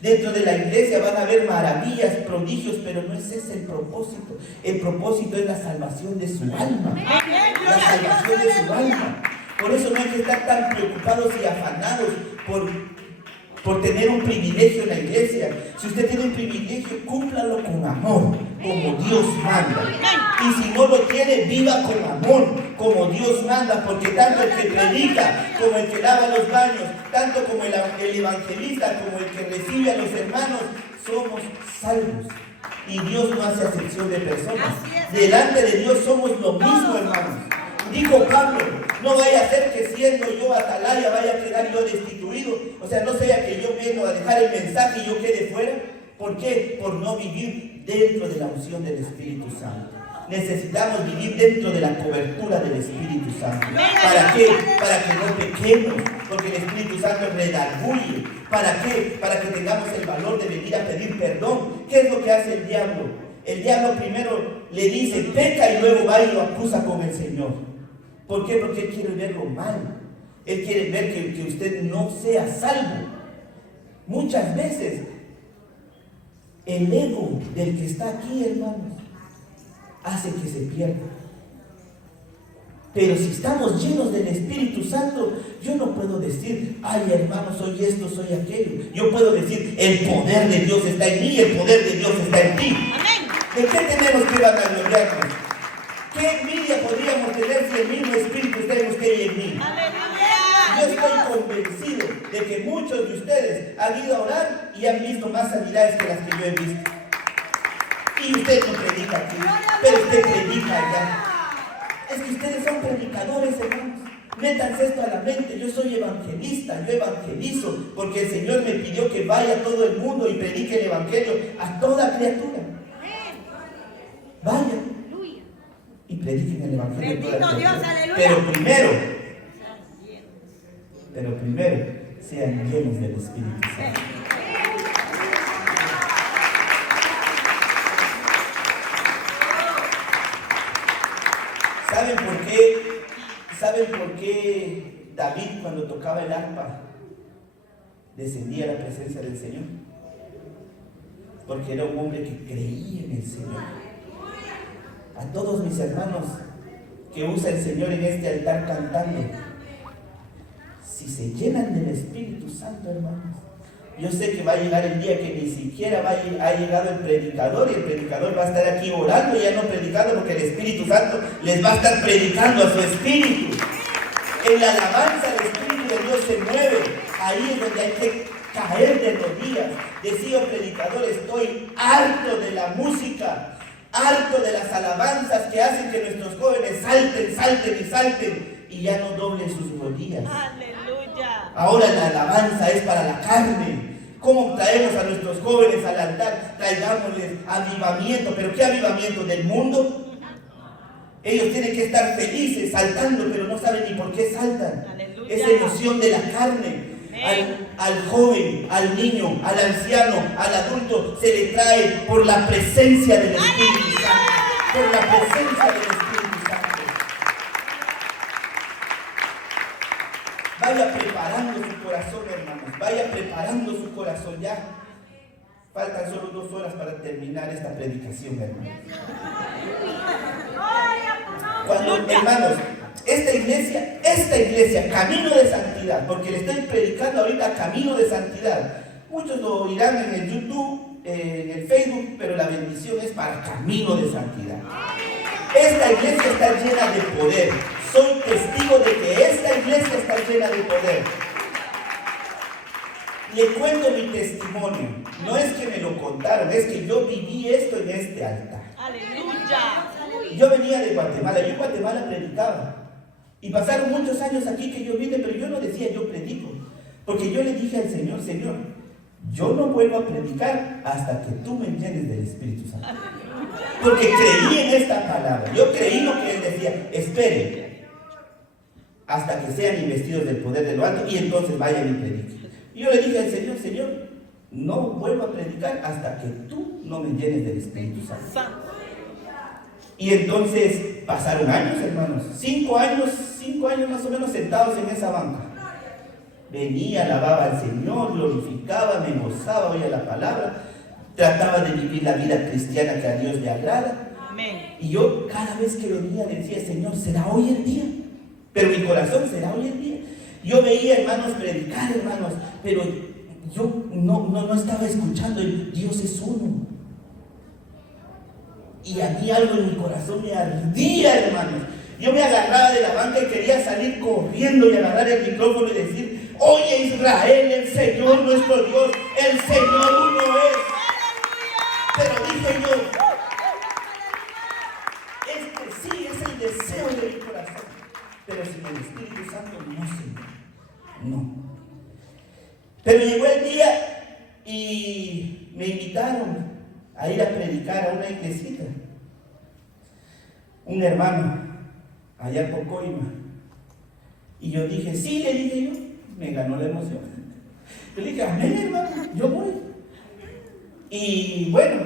Dentro de la iglesia van a haber maravillas, prodigios, pero no es ese el propósito. El propósito es la salvación de su alma. La salvación de su alma. Por eso no hay que estar tan preocupados y afanados por tener un privilegio en la iglesia. Si usted tiene un privilegio, cúmplalo con amor, como Dios manda. Y si no lo tiene, viva con amor, como Dios manda, porque tanto el que predica, como el que lava los baños, tanto como el evangelista, como el que recibe a los hermanos, somos salvos. y Dios no hace acepción de personas. Delante de Dios somos lo mismo, hermanos. Dijo Pablo, no vaya a ser que siendo yo atalaya vaya a quedar yo destituido. O sea, no sea que yo vengo a dejar el mensaje y yo quede fuera. ¿Por qué? Por no vivir dentro de la unción del Espíritu Santo. Necesitamos vivir dentro de la cobertura del Espíritu Santo. ¿Para qué? Para que no pequemos, porque el Espíritu Santo redarguye. ¿Para qué? Para que tengamos el valor de venir a pedir perdón. ¿Qué es lo que hace el diablo? El diablo primero le dice, peca, y luego va y lo acusa con el Señor. ¿Por qué? Porque él quiere verlo mal. Él quiere ver que usted no sea salvo. Muchas veces, el ego del que está aquí, hermanos, hace que se pierda. Pero si estamos llenos del Espíritu Santo, yo no puedo decir, ay hermano, soy esto, soy aquello. Yo puedo decir, el poder de Dios está en mí, el poder de Dios está en ti. ¿De qué tenemos que vanagloriarnos? ¿Qué envidia podríamos tener si el mismo Espíritu está en usted y en mí? Yo estoy convencido de que muchos de ustedes han ido a orar y han visto más sanidades que las que yo he visto. Y usted no predica aquí, pero usted predica allá. Es que ustedes son predicadores, hermanos. Métanse esto a la mente. Yo soy evangelista, yo evangelizo, porque el Señor me pidió que vaya a todo el mundo y predique el evangelio a toda criatura. Vayan y prediquen el evangelio a toda criatura. Pero primero, sean llenos del Espíritu Santo. ¿Saben por qué David, cuando tocaba el arpa, descendía a la presencia del Señor? Porque era un hombre que creía en el Señor. A todos mis hermanos que usa el Señor en este altar cantando, si se llenan del Espíritu Santo, hermanos, yo sé que va a llegar el día que ni siquiera ha llegado el predicador, y el predicador va a estar aquí orando y ya no predicando, porque el Espíritu Santo les va a estar predicando a su espíritu. En la alabanza el Espíritu de Dios se mueve. Ahí es donde hay que caer de rodillas. Decía el predicador, estoy harto de la música, harto de las alabanzas que hacen que nuestros jóvenes salten, salten y salten y ya no doblen sus rodillas. Aleluya. Ahora la alabanza es para la carne. ¿Cómo traemos a nuestros jóvenes al altar? Traigámosles avivamiento. ¿Pero qué avivamiento? ¿Del mundo? Ellos tienen que estar felices, saltando, pero no saben ni por qué saltan. Aleluya. Es emoción de la carne. Al joven, al niño, al anciano, al adulto, se le trae por la presencia del Espíritu Santo. Por la presencia del Espíritu Santo. Vaya preparando su corazón, hermanos. Vaya preparando su corazón ya. Faltan solo 2 horas para terminar esta predicación, hermanos. Cuando, hermanos, esta iglesia, camino de santidad, porque le estoy predicando ahorita camino de santidad. Muchos lo oirán en el YouTube, en el Facebook, pero la bendición es para camino de santidad. Esta iglesia está llena de poder. Soy testigo de que esta iglesia está llena de poder. Le cuento mi testimonio. No es que me lo contaron, es que yo viví esto en este altar. Aleluya. Yo venía de Guatemala, yo en Guatemala predicaba. Y pasaron muchos años aquí que yo vine, pero yo no decía yo predico. Porque yo le dije al Señor, Señor, yo no vuelvo a predicar hasta que tú me llenes del Espíritu Santo. Porque creí en esta palabra. Yo creí lo que Él decía. Esperen hasta que sean investidos del poder de lo alto y entonces vayan y prediquen. Y yo le dije al Señor, Señor, no vuelvo a predicar hasta que tú no me llenes del Espíritu Santo. Y entonces pasaron años, hermanos, 5 años más o menos sentados en esa banca. Venía, alababa al Señor, glorificaba, me gozaba, oía la palabra, trataba de vivir la vida cristiana que a Dios le agrada. Amén. Y yo cada vez que venía decía, Señor, ¿será hoy el día? Pero mi corazón, ¿será hoy el día? Yo veía hermanos predicar, hermanos, pero yo no estaba escuchando. Dios es uno. Y a mí algo en mi corazón me ardía, hermanos. Yo me agarraba de la banca y quería salir corriendo y agarrar el micrófono y decir, oye Israel, el Señor nuestro Dios, el Señor uno es. Pero dije, dije yo, sí, es el deseo de mi corazón, pero sin el Espíritu Santo no, Señor, no. Pero llegó el día y me invitaron a ir a predicar a una iglesita. Un hermano allá por Coima. Y yo dije, sí, le dije yo, me ganó la emoción. Yo le dije, amén, hermano, yo voy. Y bueno,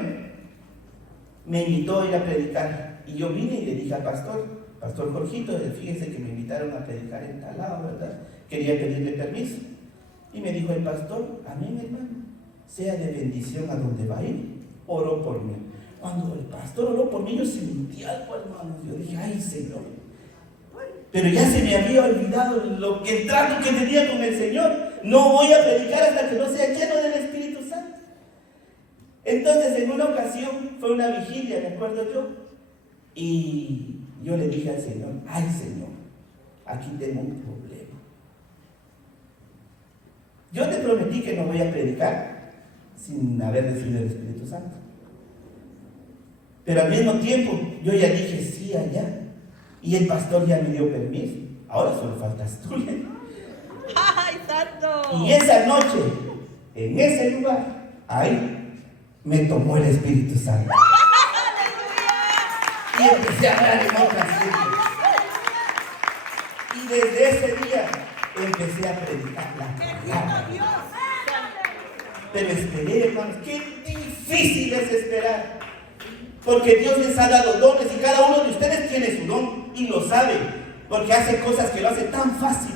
me invitó a ir a predicar. Y yo vine y le dije al pastor Jorgito, fíjese que me invitaron a predicar en tal lado, ¿verdad? Quería pedirle permiso. Y me dijo el pastor, amén, hermano, sea de bendición a donde va a ir. Oró por mí. Cuando el pastor oró por mí, yo sentí algo, hermano. Yo dije, ay, Señor. Pero ya se me había olvidado el trato que tenía con el Señor. No voy a predicar hasta que no sea lleno del Espíritu Santo. Entonces, en una ocasión, fue una vigilia, me acuerdo yo, y yo le dije al Señor, ay, Señor, aquí tengo un problema. Yo te prometí que no voy a predicar sin haber recibido el Espíritu Santo. Pero al mismo tiempo, yo ya dije sí allá. Y el pastor ya me dio permiso. Ahora solo faltas tú. ¡Ay, santo! Y esa noche, en ese lugar, ahí me tomó el Espíritu Santo. Y empecé a hablar en otras lenguas. Y desde ese día empecé a predicar la palabra. Pero esperé, hermanos, qué difícil es esperar. Porque Dios les ha dado dones y cada uno de ustedes tiene su don y lo sabe. Porque hace cosas que lo hace tan fácil.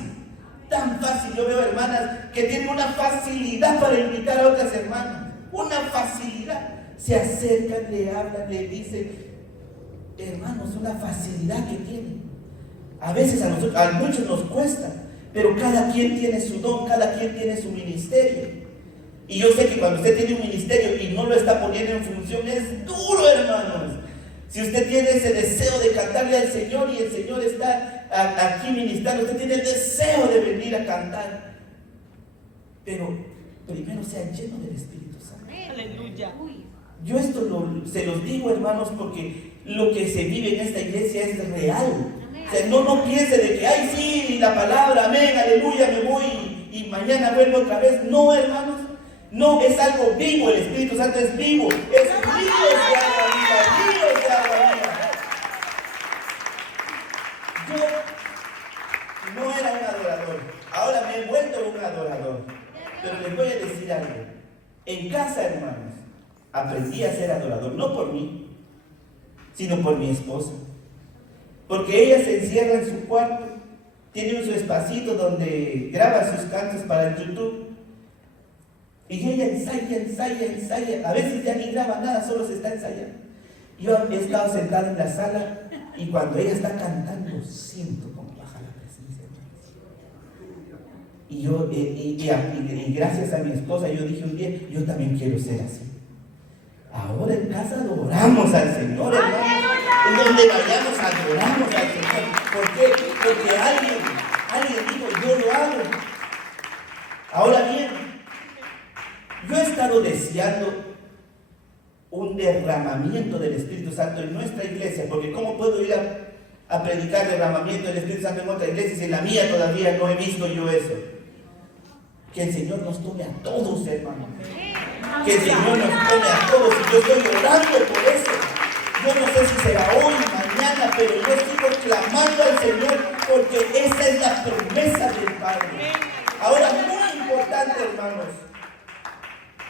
Tan fácil. Yo veo hermanas que tienen una facilidad para invitar a otras hermanas. Una facilidad. Se acercan, le hablan, le dicen. Hermanos, una facilidad que tienen. A veces a muchos nos cuesta. Pero cada quien tiene su don, cada quien tiene su ministerio. Y yo sé que cuando usted tiene un ministerio y no lo está poniendo en función, es duro, hermanos. Si usted tiene ese deseo de cantarle al Señor y el Señor está aquí ministrando, usted tiene el deseo de venir a cantar. Pero primero sea lleno del Espíritu Santo. Aleluya. Yo esto se los digo, hermanos, porque lo que se vive en esta iglesia es real. O sea, no piense de que, ay, sí, la palabra, amén, aleluya, me voy y mañana vuelvo otra vez. No, hermanos. No, es algo vivo, el Espíritu Santo es vivo, es ríos de agua viva, ríos de agua viva. Yo no era un adorador, ahora me he vuelto un adorador, pero les voy a decir algo. En casa, hermanos, aprendí a ser adorador, no por mí, sino por mi esposa. Porque ella se encierra en su cuarto, tiene su espacito donde graba sus cantos para el YouTube. Y ella ensaya. A veces ya ni graba nada, solo se está ensayando. Yo he estado sentado en la sala y cuando ella está cantando, siento como baja la presencia de Dios. Y gracias a mi esposa, yo dije un día, yo también quiero ser así. Ahora en casa adoramos al Señor, hermanos. En donde vayamos adoramos al Señor. ¿Por qué? Porque alguien dijo, yo lo hago. Ahora bien, yo he estado deseando un derramamiento del Espíritu Santo en nuestra iglesia, porque ¿cómo puedo ir a predicar derramamiento del Espíritu Santo en otra iglesia si en la mía todavía no he visto yo eso? Que el Señor nos tome a todos, hermanos. Que el Señor nos tome a todos, y yo estoy orando por eso. Yo no sé si será hoy, mañana, pero yo sigo clamando al Señor porque esa es la promesa del Padre. Ahora, muy importante, hermanos,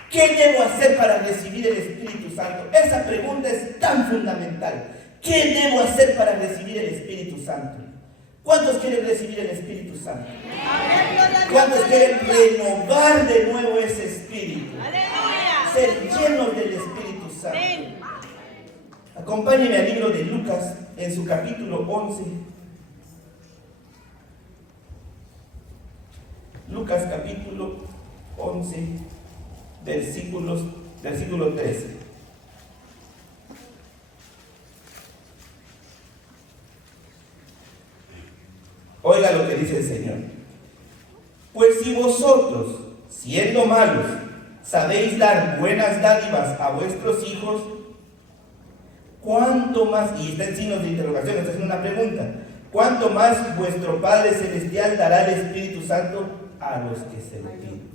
¿qué debo hacer para recibir el Espíritu Santo? Esa pregunta es tan fundamental. ¿Qué debo hacer para recibir el Espíritu Santo? ¿Cuántos quieren recibir el Espíritu Santo? ¿Cuántos quieren renovar de nuevo ese Espíritu? Ser llenos del Espíritu Santo. Acompáñenme al libro de Lucas en su capítulo 11. Lucas capítulo 11. Versículo 13. Oiga lo que dice el Señor. Pues si vosotros, siendo malos, sabéis dar buenas dádivas a vuestros hijos, ¿Cuánto más? Y está en signos de interrogación, está haciendo una pregunta. ¿Cuánto más vuestro Padre Celestial dará el Espíritu Santo a los que se lo piden?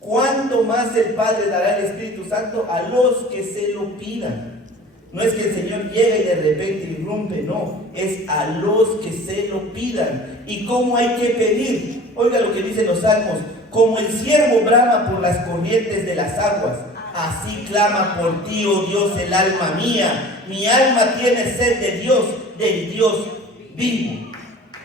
¿Cuánto más el Padre dará el Espíritu Santo a los que se lo pidan? No es que el Señor llega y de repente irrumpe, no, es a los que se lo pidan. ¿Y cómo hay que pedir? Oiga lo que dicen los salmos: como el ciervo brama por las corrientes de las aguas, así clama por ti, oh Dios, el alma mía. Mi alma tiene sed de Dios, del Dios vivo.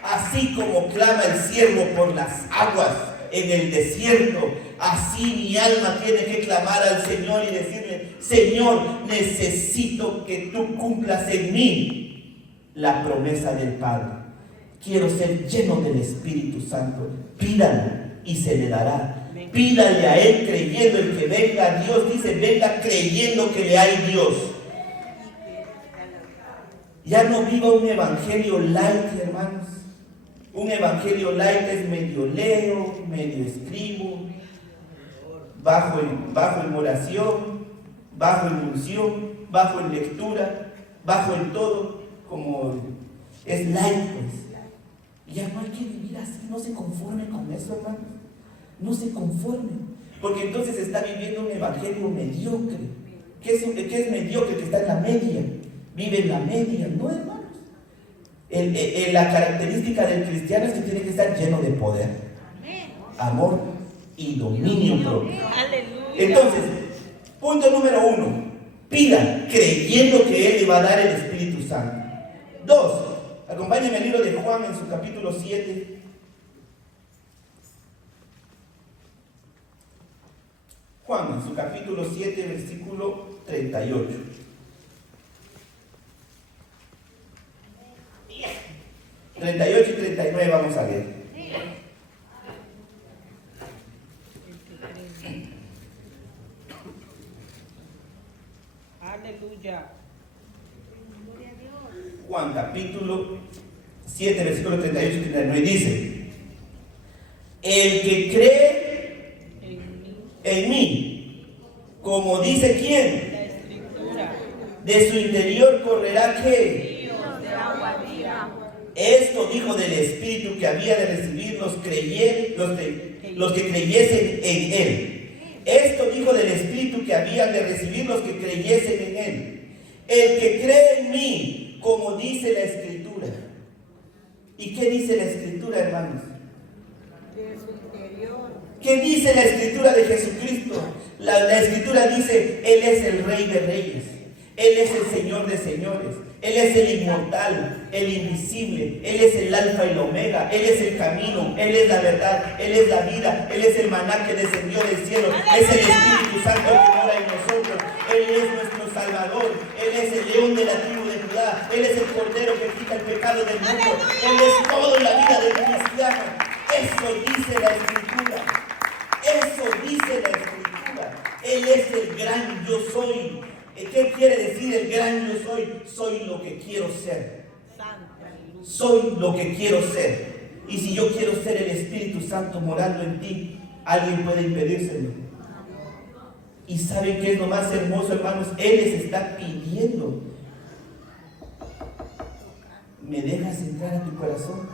Así como clama el ciervo por las aguas en el desierto, así mi alma tiene que clamar al Señor y decirle: Señor, necesito que tú cumplas en mí la promesa del Padre. Quiero ser lleno del Espíritu Santo. Pídalo y se le dará. Pídale a Él creyendo. El que venga a Dios, dice, venga creyendo que le hay Dios. Ya no viva un evangelio light, hermanos. Un evangelio light es medio leo, medio escribo, bajo en oración, bajo en unción, bajo en lectura, bajo en todo, como es light, pues. Y ya no hay que vivir así, no se conforme con eso, hermanos. No se conforme, porque entonces está viviendo un evangelio mediocre. ¿Qué es mediocre? Que está en la media, vive en la media, ¿no, hermanos? La característica del cristiano es que tiene que estar lleno de poder, amor y dominio propio. Entonces, punto número 1, pida creyendo que Él le va a dar el Espíritu Santo. 2, acompáñenme al libro de Juan en su capítulo 7. Juan en su capítulo 7, versículo 38. Y 39 vamos a leer. Aleluya. Juan capítulo 7, versículo 38 y 39 dice: el que cree en mí, como dice quién, La escritura. de su interior correrá ¿qué? Ríos de agua viva. Esto dijo del Espíritu que había de recibir los que creyesen en Él. Esto dijo del Espíritu que habían de recibir los que creyesen en Él. El que cree en mí, como dice la Escritura. ¿Y qué dice la Escritura, hermanos? De su interior. ¿Qué dice la Escritura de Jesucristo? La Escritura dice: Él es el Rey de Reyes, Él es el Señor de Señores, Él es el inmortal, el invisible, Él es el alfa y el omega, Él es el camino, Él es la verdad, Él es la vida, Él es el maná que descendió del cielo, es el Espíritu Santo que mora en nosotros, Él es nuestro Salvador, Él es el león de la tribu de Judá, Él es el cordero que quita el pecado del mundo, Él es todo en la vida del cristiano. Eso dice la Escritura, eso dice la Escritura. Él es el gran yo soy. ¿Qué quiere decir el gran yo soy? Soy lo que quiero ser. Soy lo que quiero ser. Y si yo quiero ser el Espíritu Santo morando en ti, ¿alguien puede impedírselo? ¿Y saben qué es lo más hermoso, hermanos? Él les está pidiendo: ¿me dejas entrar a tu corazón?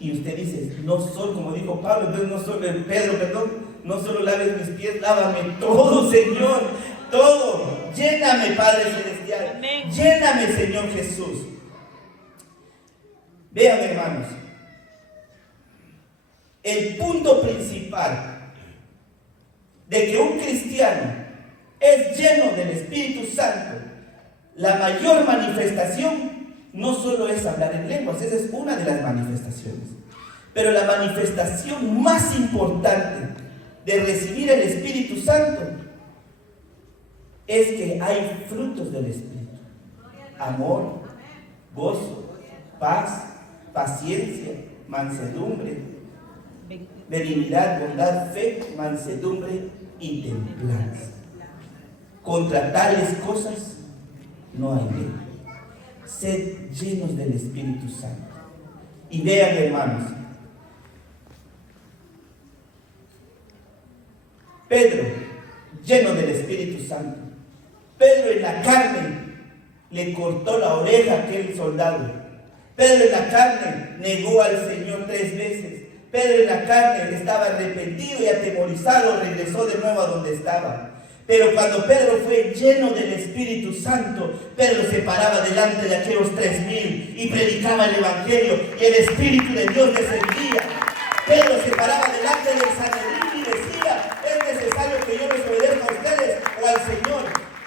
Y usted dice: no solo, como dijo Pablo, entonces no solo, Pedro, perdón, no solo laves mis pies, lávame todo, Señor, todo. Lléname, Padre Celestial. Amén. Lléname, Señor Jesús. Vean, hermanos, el punto principal de que un cristiano es lleno del Espíritu Santo, la mayor manifestación no solo es hablar en lenguas, esa es una de las manifestaciones, pero la manifestación más importante de recibir el Espíritu Santo es que hay frutos del Espíritu: amor, gozo, paz, paciencia, mansedumbre, benignidad, bondad, fe, mansedumbre y templanza. Contra tales cosas no hay ley. Sed llenos del Espíritu Santo. Y vean, hermanos, Pedro, lleno del Espíritu Santo, la carne le cortó la oreja a aquel soldado. Pedro en la carne negó al Señor 3 veces. Pedro en la carne estaba arrepentido y atemorizado, regresó de nuevo a donde estaba. Pero cuando Pedro fue lleno del Espíritu Santo, Pedro se paraba delante de aquellos 3,000 y predicaba el Evangelio, y el Espíritu de Dios descendía. Pedro se paraba delante del Sanedrín y decía: es necesario que yo les obedezca a ustedes o al Señor.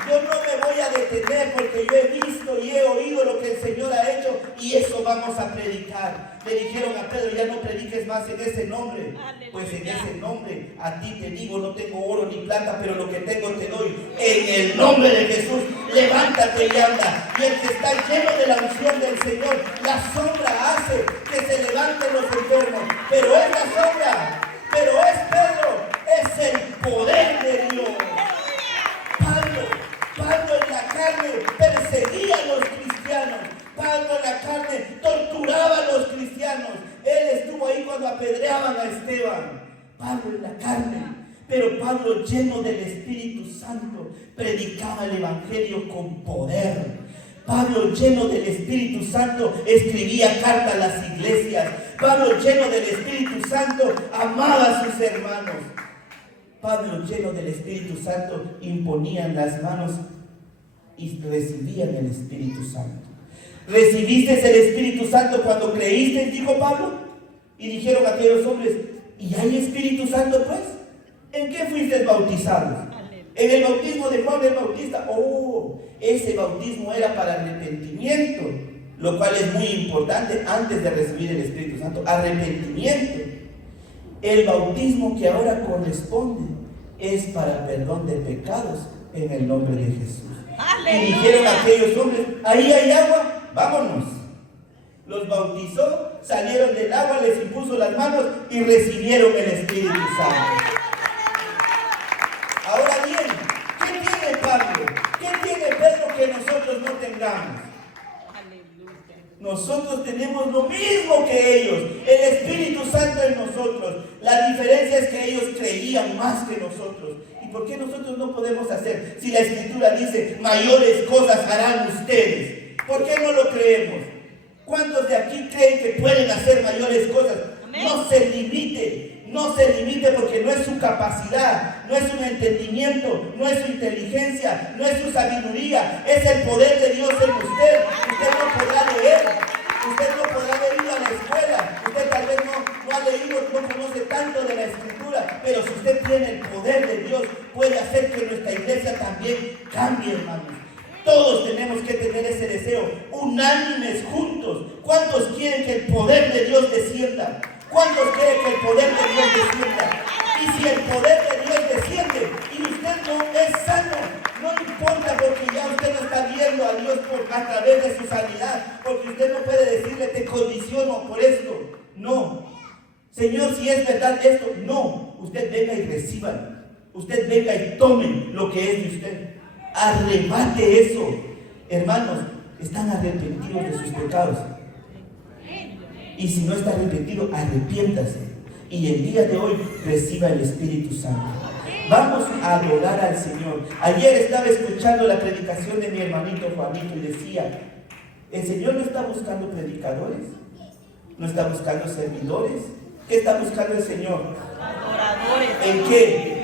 Yo no me voy a detener porque yo he visto y he oído lo que el Señor ha hecho, y eso vamos a predicar. Le dijeron a Pedro: ya no prediques más en ese nombre. Aleluya. Pues en ese nombre a ti te digo, no tengo oro ni plata, pero lo que tengo te doy. En el nombre de Jesús, levántate y anda. Y el que está lleno de la unción del Señor, la sombra hace que se levanten los enfermos. Pero es la sombra, pero es Pedro, es el poder de Dios. Pablo en la carne perseguía a los cristianos. Pablo en la carne torturaba a los cristianos. Él estuvo ahí cuando apedreaban a Esteban. Pablo en la carne. Pero Pablo, lleno del Espíritu Santo, predicaba el Evangelio con poder. Pablo, lleno del Espíritu Santo, escribía cartas a las iglesias. Pablo, lleno del Espíritu Santo, amaba a sus hermanos. Pablo, lleno del Espíritu Santo, imponían las manos y recibían el Espíritu Santo. ¿Recibiste el Espíritu Santo cuando creíste?, dijo Pablo. Y dijeron aquellos hombres: ¿y hay Espíritu Santo pues? ¿En qué fuiste bautizados? En el bautismo de Juan el Bautista. Oh, ese bautismo era para arrepentimiento, lo cual es muy importante antes de recibir el Espíritu Santo. Arrepentimiento. El bautismo que ahora corresponde es para perdón de pecados en el nombre de Jesús. ¡Aleluya! Y dijeron aquellos hombres: ahí hay agua, vámonos. Los bautizó, salieron del agua, les impuso las manos y recibieron el Espíritu Santo. Ahora bien, ¿qué tiene Pablo? ¿Qué tiene Pedro que nosotros no tengamos? Nosotros tenemos lo mismo que ellos, el Espíritu Santo en nosotros. La diferencia es que ellos creían más que nosotros. ¿Y por qué nosotros no podemos hacer? Si la Escritura dice: mayores cosas harán ustedes. ¿Por qué no lo creemos? ¿Cuántos de aquí creen que pueden hacer mayores cosas? Amén. No se limite, no se limite, porque no es su capacidad, no es su entendimiento, no es su inteligencia, no es su sabiduría, es el poder de Dios en usted. Usted no podrá leer, usted no podrá haber ido a la escuela, usted tal vez no ha leído, no conoce tanto de la Escritura, pero si usted tiene el poder de Dios, puede hacer que nuestra iglesia también cambie, hermanos. Todos tenemos que tener ese deseo, unánimes, juntos. ¿Cuántos quieren que el poder de Dios descienda? ¿Cuántos quieren que el poder de Dios descienda? Y si el poder de Dios desciende y usted no es sano, no importa, porque ya usted no está viendo a Dios a través de su sanidad, porque usted no puede decirle: te condiciono por esto. No. Señor, si es verdad esto, no. Usted venga y reciba. Usted venga y tome lo que es de usted. Arrebate eso. Hermanos, están arrepentidos de sus pecados. Y si no está arrepentido, arrepiéntase. Y el día de hoy reciba el Espíritu Santo. Vamos a adorar al Señor. Ayer estaba escuchando la predicación de mi hermanito Juanito y decía: el Señor no está buscando predicadores, no está buscando servidores. ¿Qué está buscando el Señor? Adoradores. ¿En qué?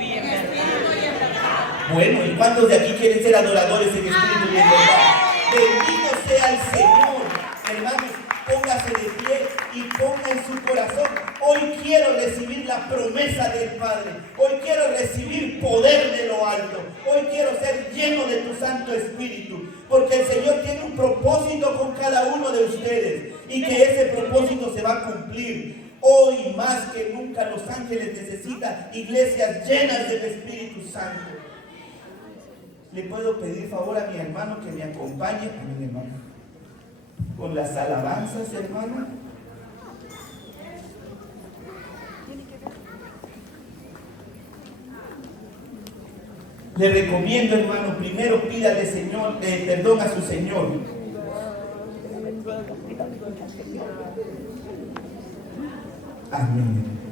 Bueno, ¿y cuántos de aquí quieren ser adoradores en espíritu y en verdad? Bendito sea el Señor. Hermanos, póngase de pie y ponga en su corazón: hoy quiero recibir la promesa del Padre. Hoy quiero recibir poder de lo alto. Hoy quiero ser lleno de tu Santo Espíritu. Porque el Señor tiene un propósito con cada uno de ustedes. Y que ese propósito se va a cumplir. Hoy más que nunca Los Ángeles necesitan iglesias llenas del Espíritu Santo. ¿Le puedo pedir favor a mi hermano que me acompañe? A mi hermano, con las alabanzas, hermano. Le recomiendo, hermano, primero pídale perdón a su Señor. Amén.